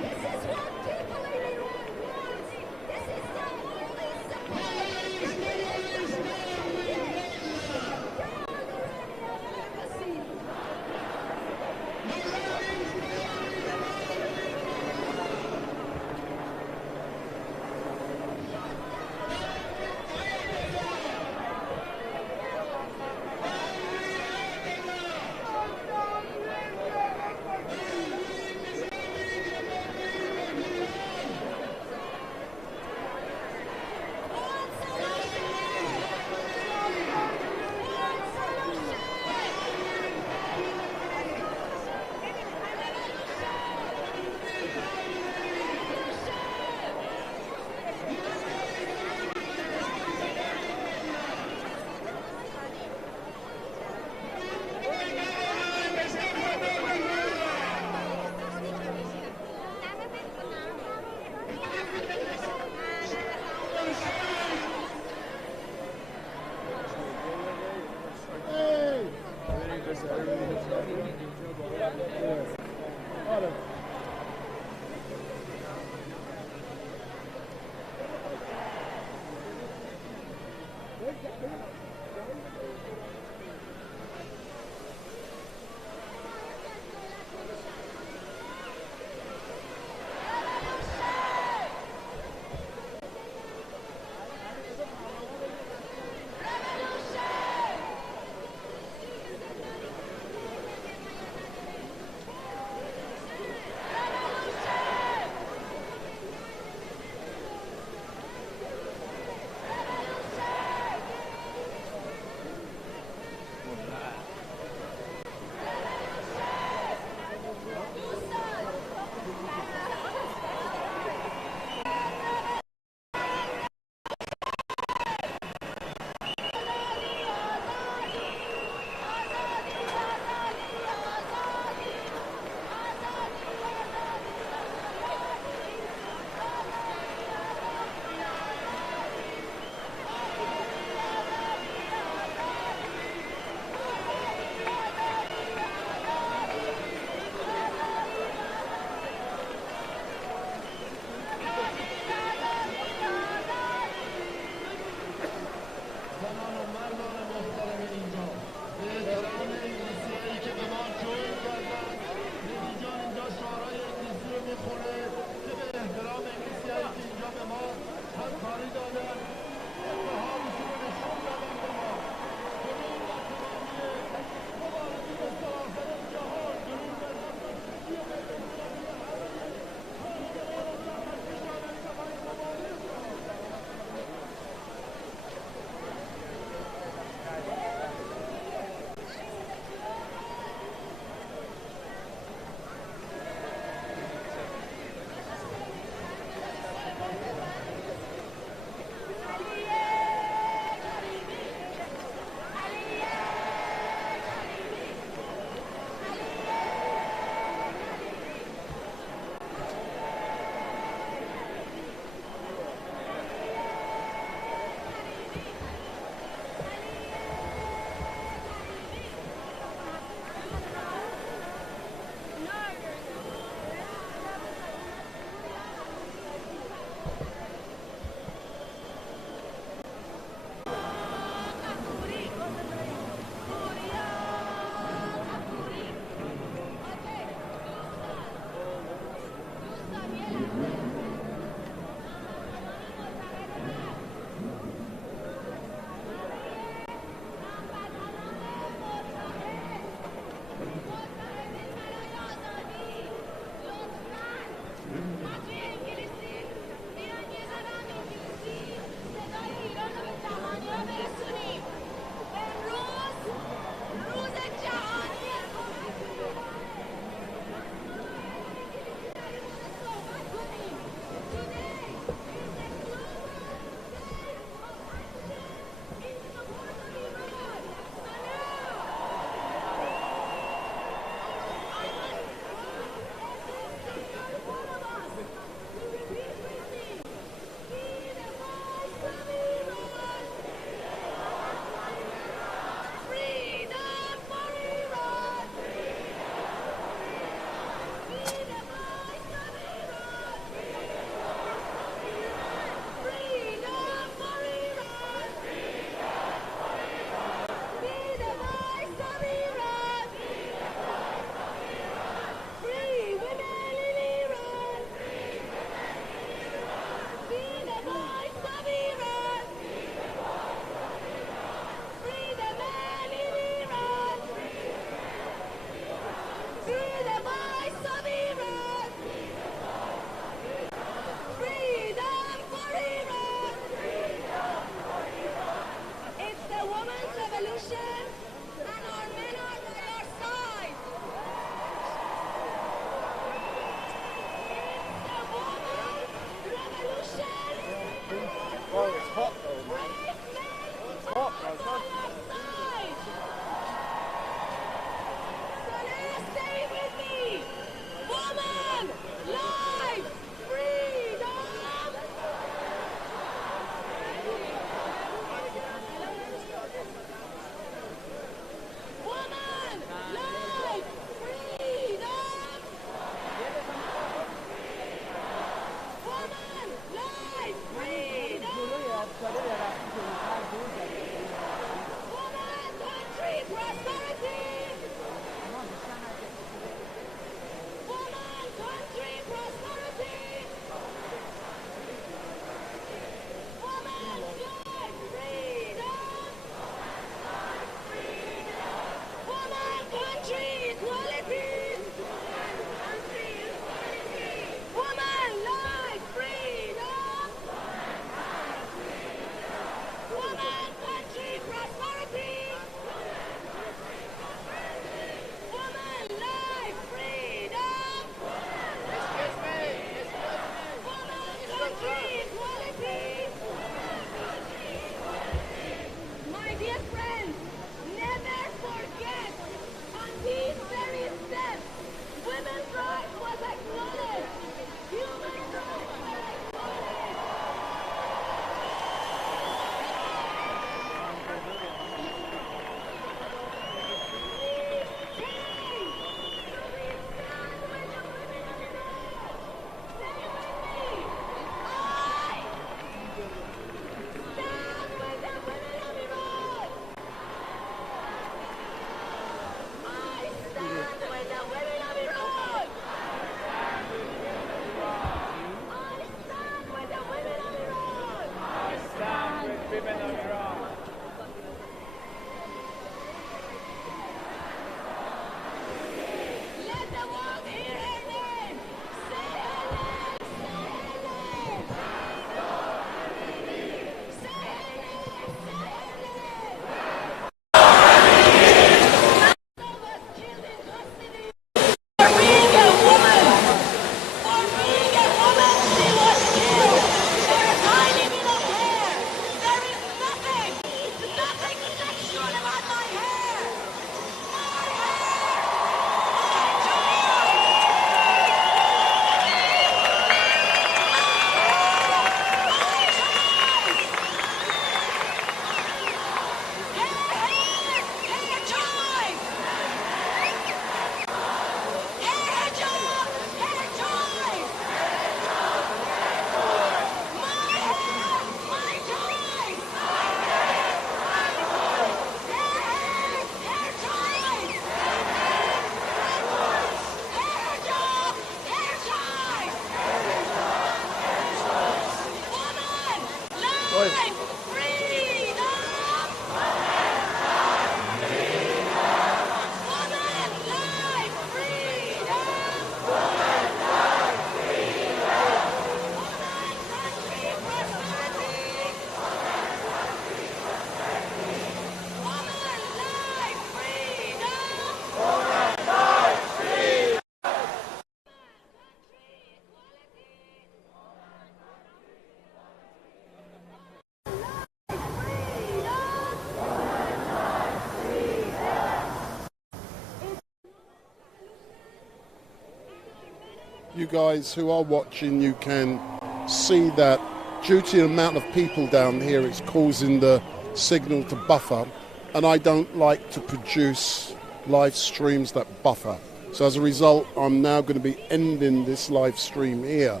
You guys who are watching, you can see that due to the amount of people down here, it's causing the signal to buffer, and I don't like to produce live streams that buffer. So as a result, I'm now going to be ending this live stream here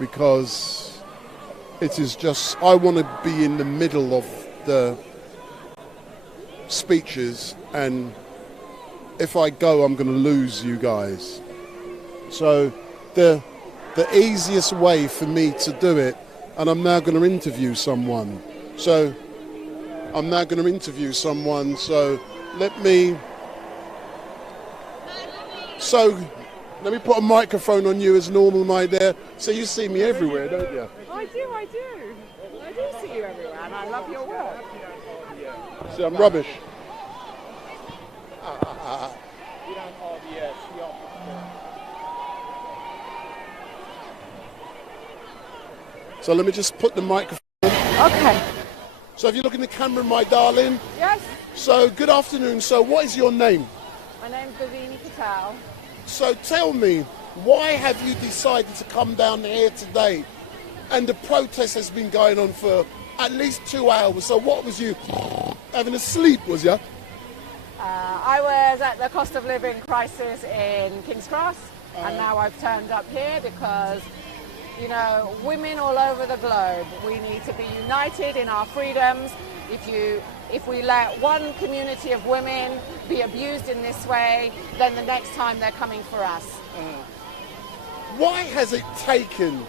because it is just, I want to be in the middle of the speeches, and if I go, I'm going to lose you guys. So the easiest way for me to do it, and I'm now going to interview someone. So let me put a microphone on you as normal, my dear. So you see me everywhere, don't you? I do. I do see you everywhere, and I love your work. See, I'm rubbish. So let me just put the microphone. Okay. So if you look in the camera, my darling. Yes. So good afternoon. So what is your name? My name's Bhavini Patel. So tell me, why have you decided to come down here today? And the protest has been going on for at least 2 hours. So what was you having a sleep, was you? I was at the cost of living crisis in King's Cross, and now I've turned up here because, you know, women all over the globe, we need to be united in our freedoms. If we let one community of women be abused in this way, then the next time they're coming for us. Why has it taken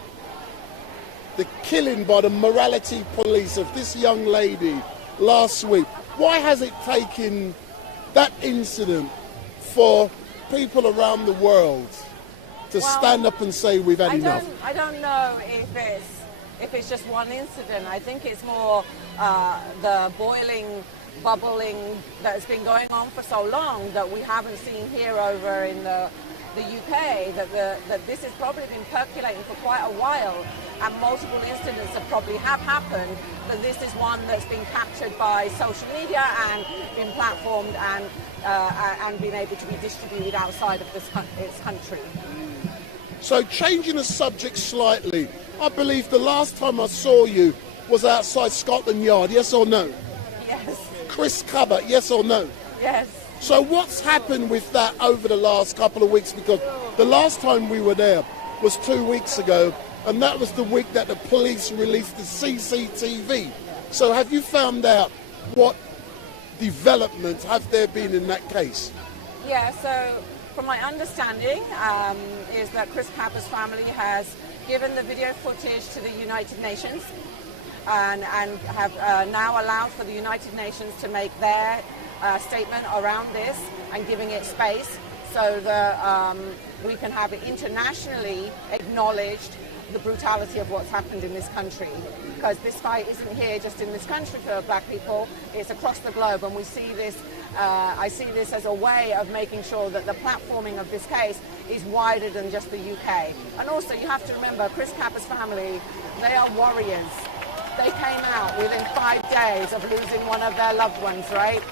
the killing by the morality police of this young lady last week? Why has it taken that incident for people around the world to stand up and say we've had enough? I don't know if it's just one incident. I think it's more the bubbling that's been going on for so long that we haven't seen here over in the UK, that this has probably been percolating for quite a while, and multiple incidents that probably have happened, but this is one that's been captured by social media and been platformed and been able to be distributed outside of its country. So changing the subject slightly, I believe the last time I saw you was outside Scotland Yard, yes or no? Yes. Chris Cabot, yes or no? Yes. So what's happened with that over the last couple of weeks? Because the last time we were there was 2 weeks ago, and that was the week that the police released the CCTV. So have you found out what developments have there been in that case? Yeah, so from my understanding is that Chris Cabot's family has given the video footage to the United Nations and have now allowed for the United Nations to make their statement around this and giving it space so that we can have it internationally acknowledged, the brutality of what's happened in this country. Because this fight isn't here just in this country for black people, it's across the globe, and we see this, I see this as a way of making sure that the platforming of this case is wider than just the UK. And also you have to remember, Chris Cabot's family, they are warriors. They came out within 5 days of losing one of their loved ones, right?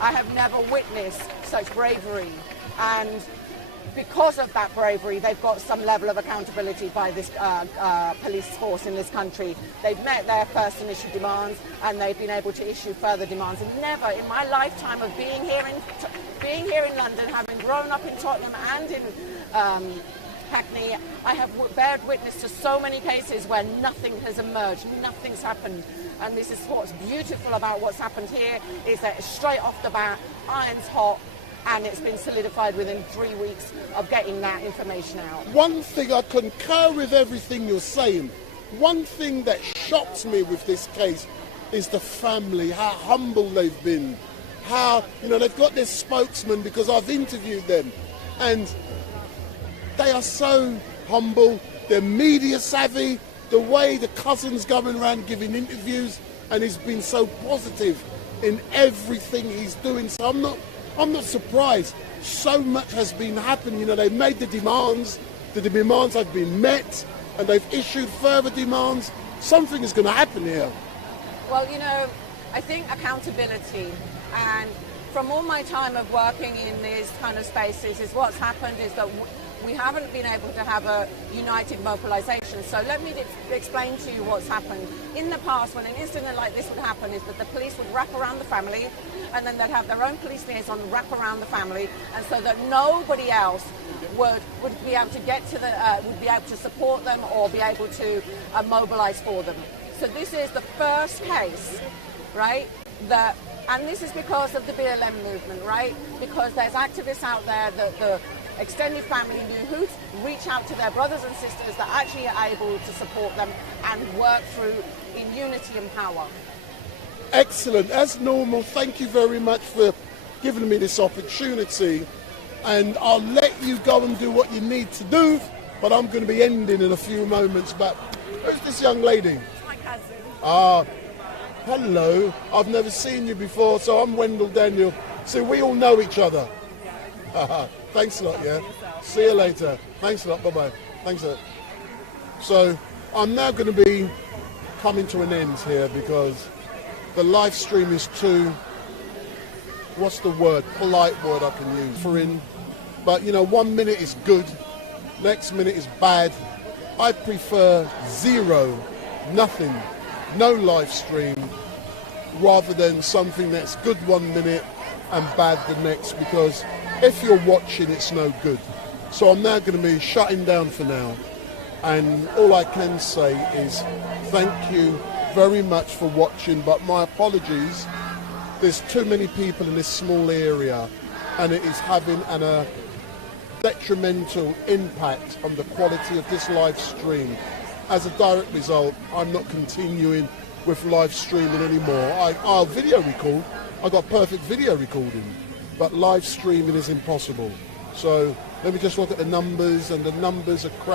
I have never witnessed such bravery, and because of that bravery, they've got some level of accountability by this police force in this country. They've met their first initial demands, and they've been able to issue further demands. And never in my lifetime of being here in London, having grown up in Tottenham and in Hackney, I have bared witness to so many cases where nothing has emerged, nothing's happened. And this is what's beautiful about what's happened here, is that straight off the bat, iron's hot, and it's been solidified within 3 weeks of getting that information out. One thing, I concur with everything you're saying, one thing that shocks me with this case is the family, how humble they've been, how, you know, they've got this spokesman because I've interviewed them, and they are so humble, they're media savvy, the way the cousin's going around giving interviews, and he's been so positive in everything he's doing. So I'm not surprised. So much has been happening. You know, they've made the demands have been met, and they've issued further demands. Something is going to happen here. Well, you know, I think accountability, and from all my time of working in these kind of spaces, is what's happened is that we haven't been able to have a united mobilization. So let me explain to you what's happened. In the past, when an incident like this would happen, is that the police would wrap around the family, and then they'd have their own police liaison wrap around the family, and so that nobody else would be able to get to the, would be able to support them or be able to mobilize for them. So this is the first case, right, that, and this is because of the BLM movement, right, because there's activists out there that the extended family knew who to reach out to their brothers and sisters that actually are able to support them and work through in unity and power. Excellent. As normal, thank you very much for giving me this opportunity, and I'll let you go and do what you need to do, but I'm going to be ending in a few moments. But who's this young lady? It's my cousin. Ah, hello. I've never seen you before, so I'm Wendell Daniel. So we all know each other. Thanks a lot, yeah. See you later. Thanks a lot. Bye-bye. Thanks a lot. So I'm now going to be coming to an end here because the live stream is too, what's the word, polite word I can use for in. But, you know, 1 minute is good, next minute is bad. I prefer zero, nothing, no live stream, rather than something that's good 1 minute and bad the next, because if you're watching, it's no good. So I'm now going to be shutting down for now. And all I can say is thank you very much for watching, but my apologies. There's too many people in this small area, and it is having a detrimental impact on the quality of this live stream. As a direct result, I'm not continuing with live streaming anymore. I'll video record. I got perfect video recording, but live streaming is impossible. So let me just look at the numbers, and the numbers are crap.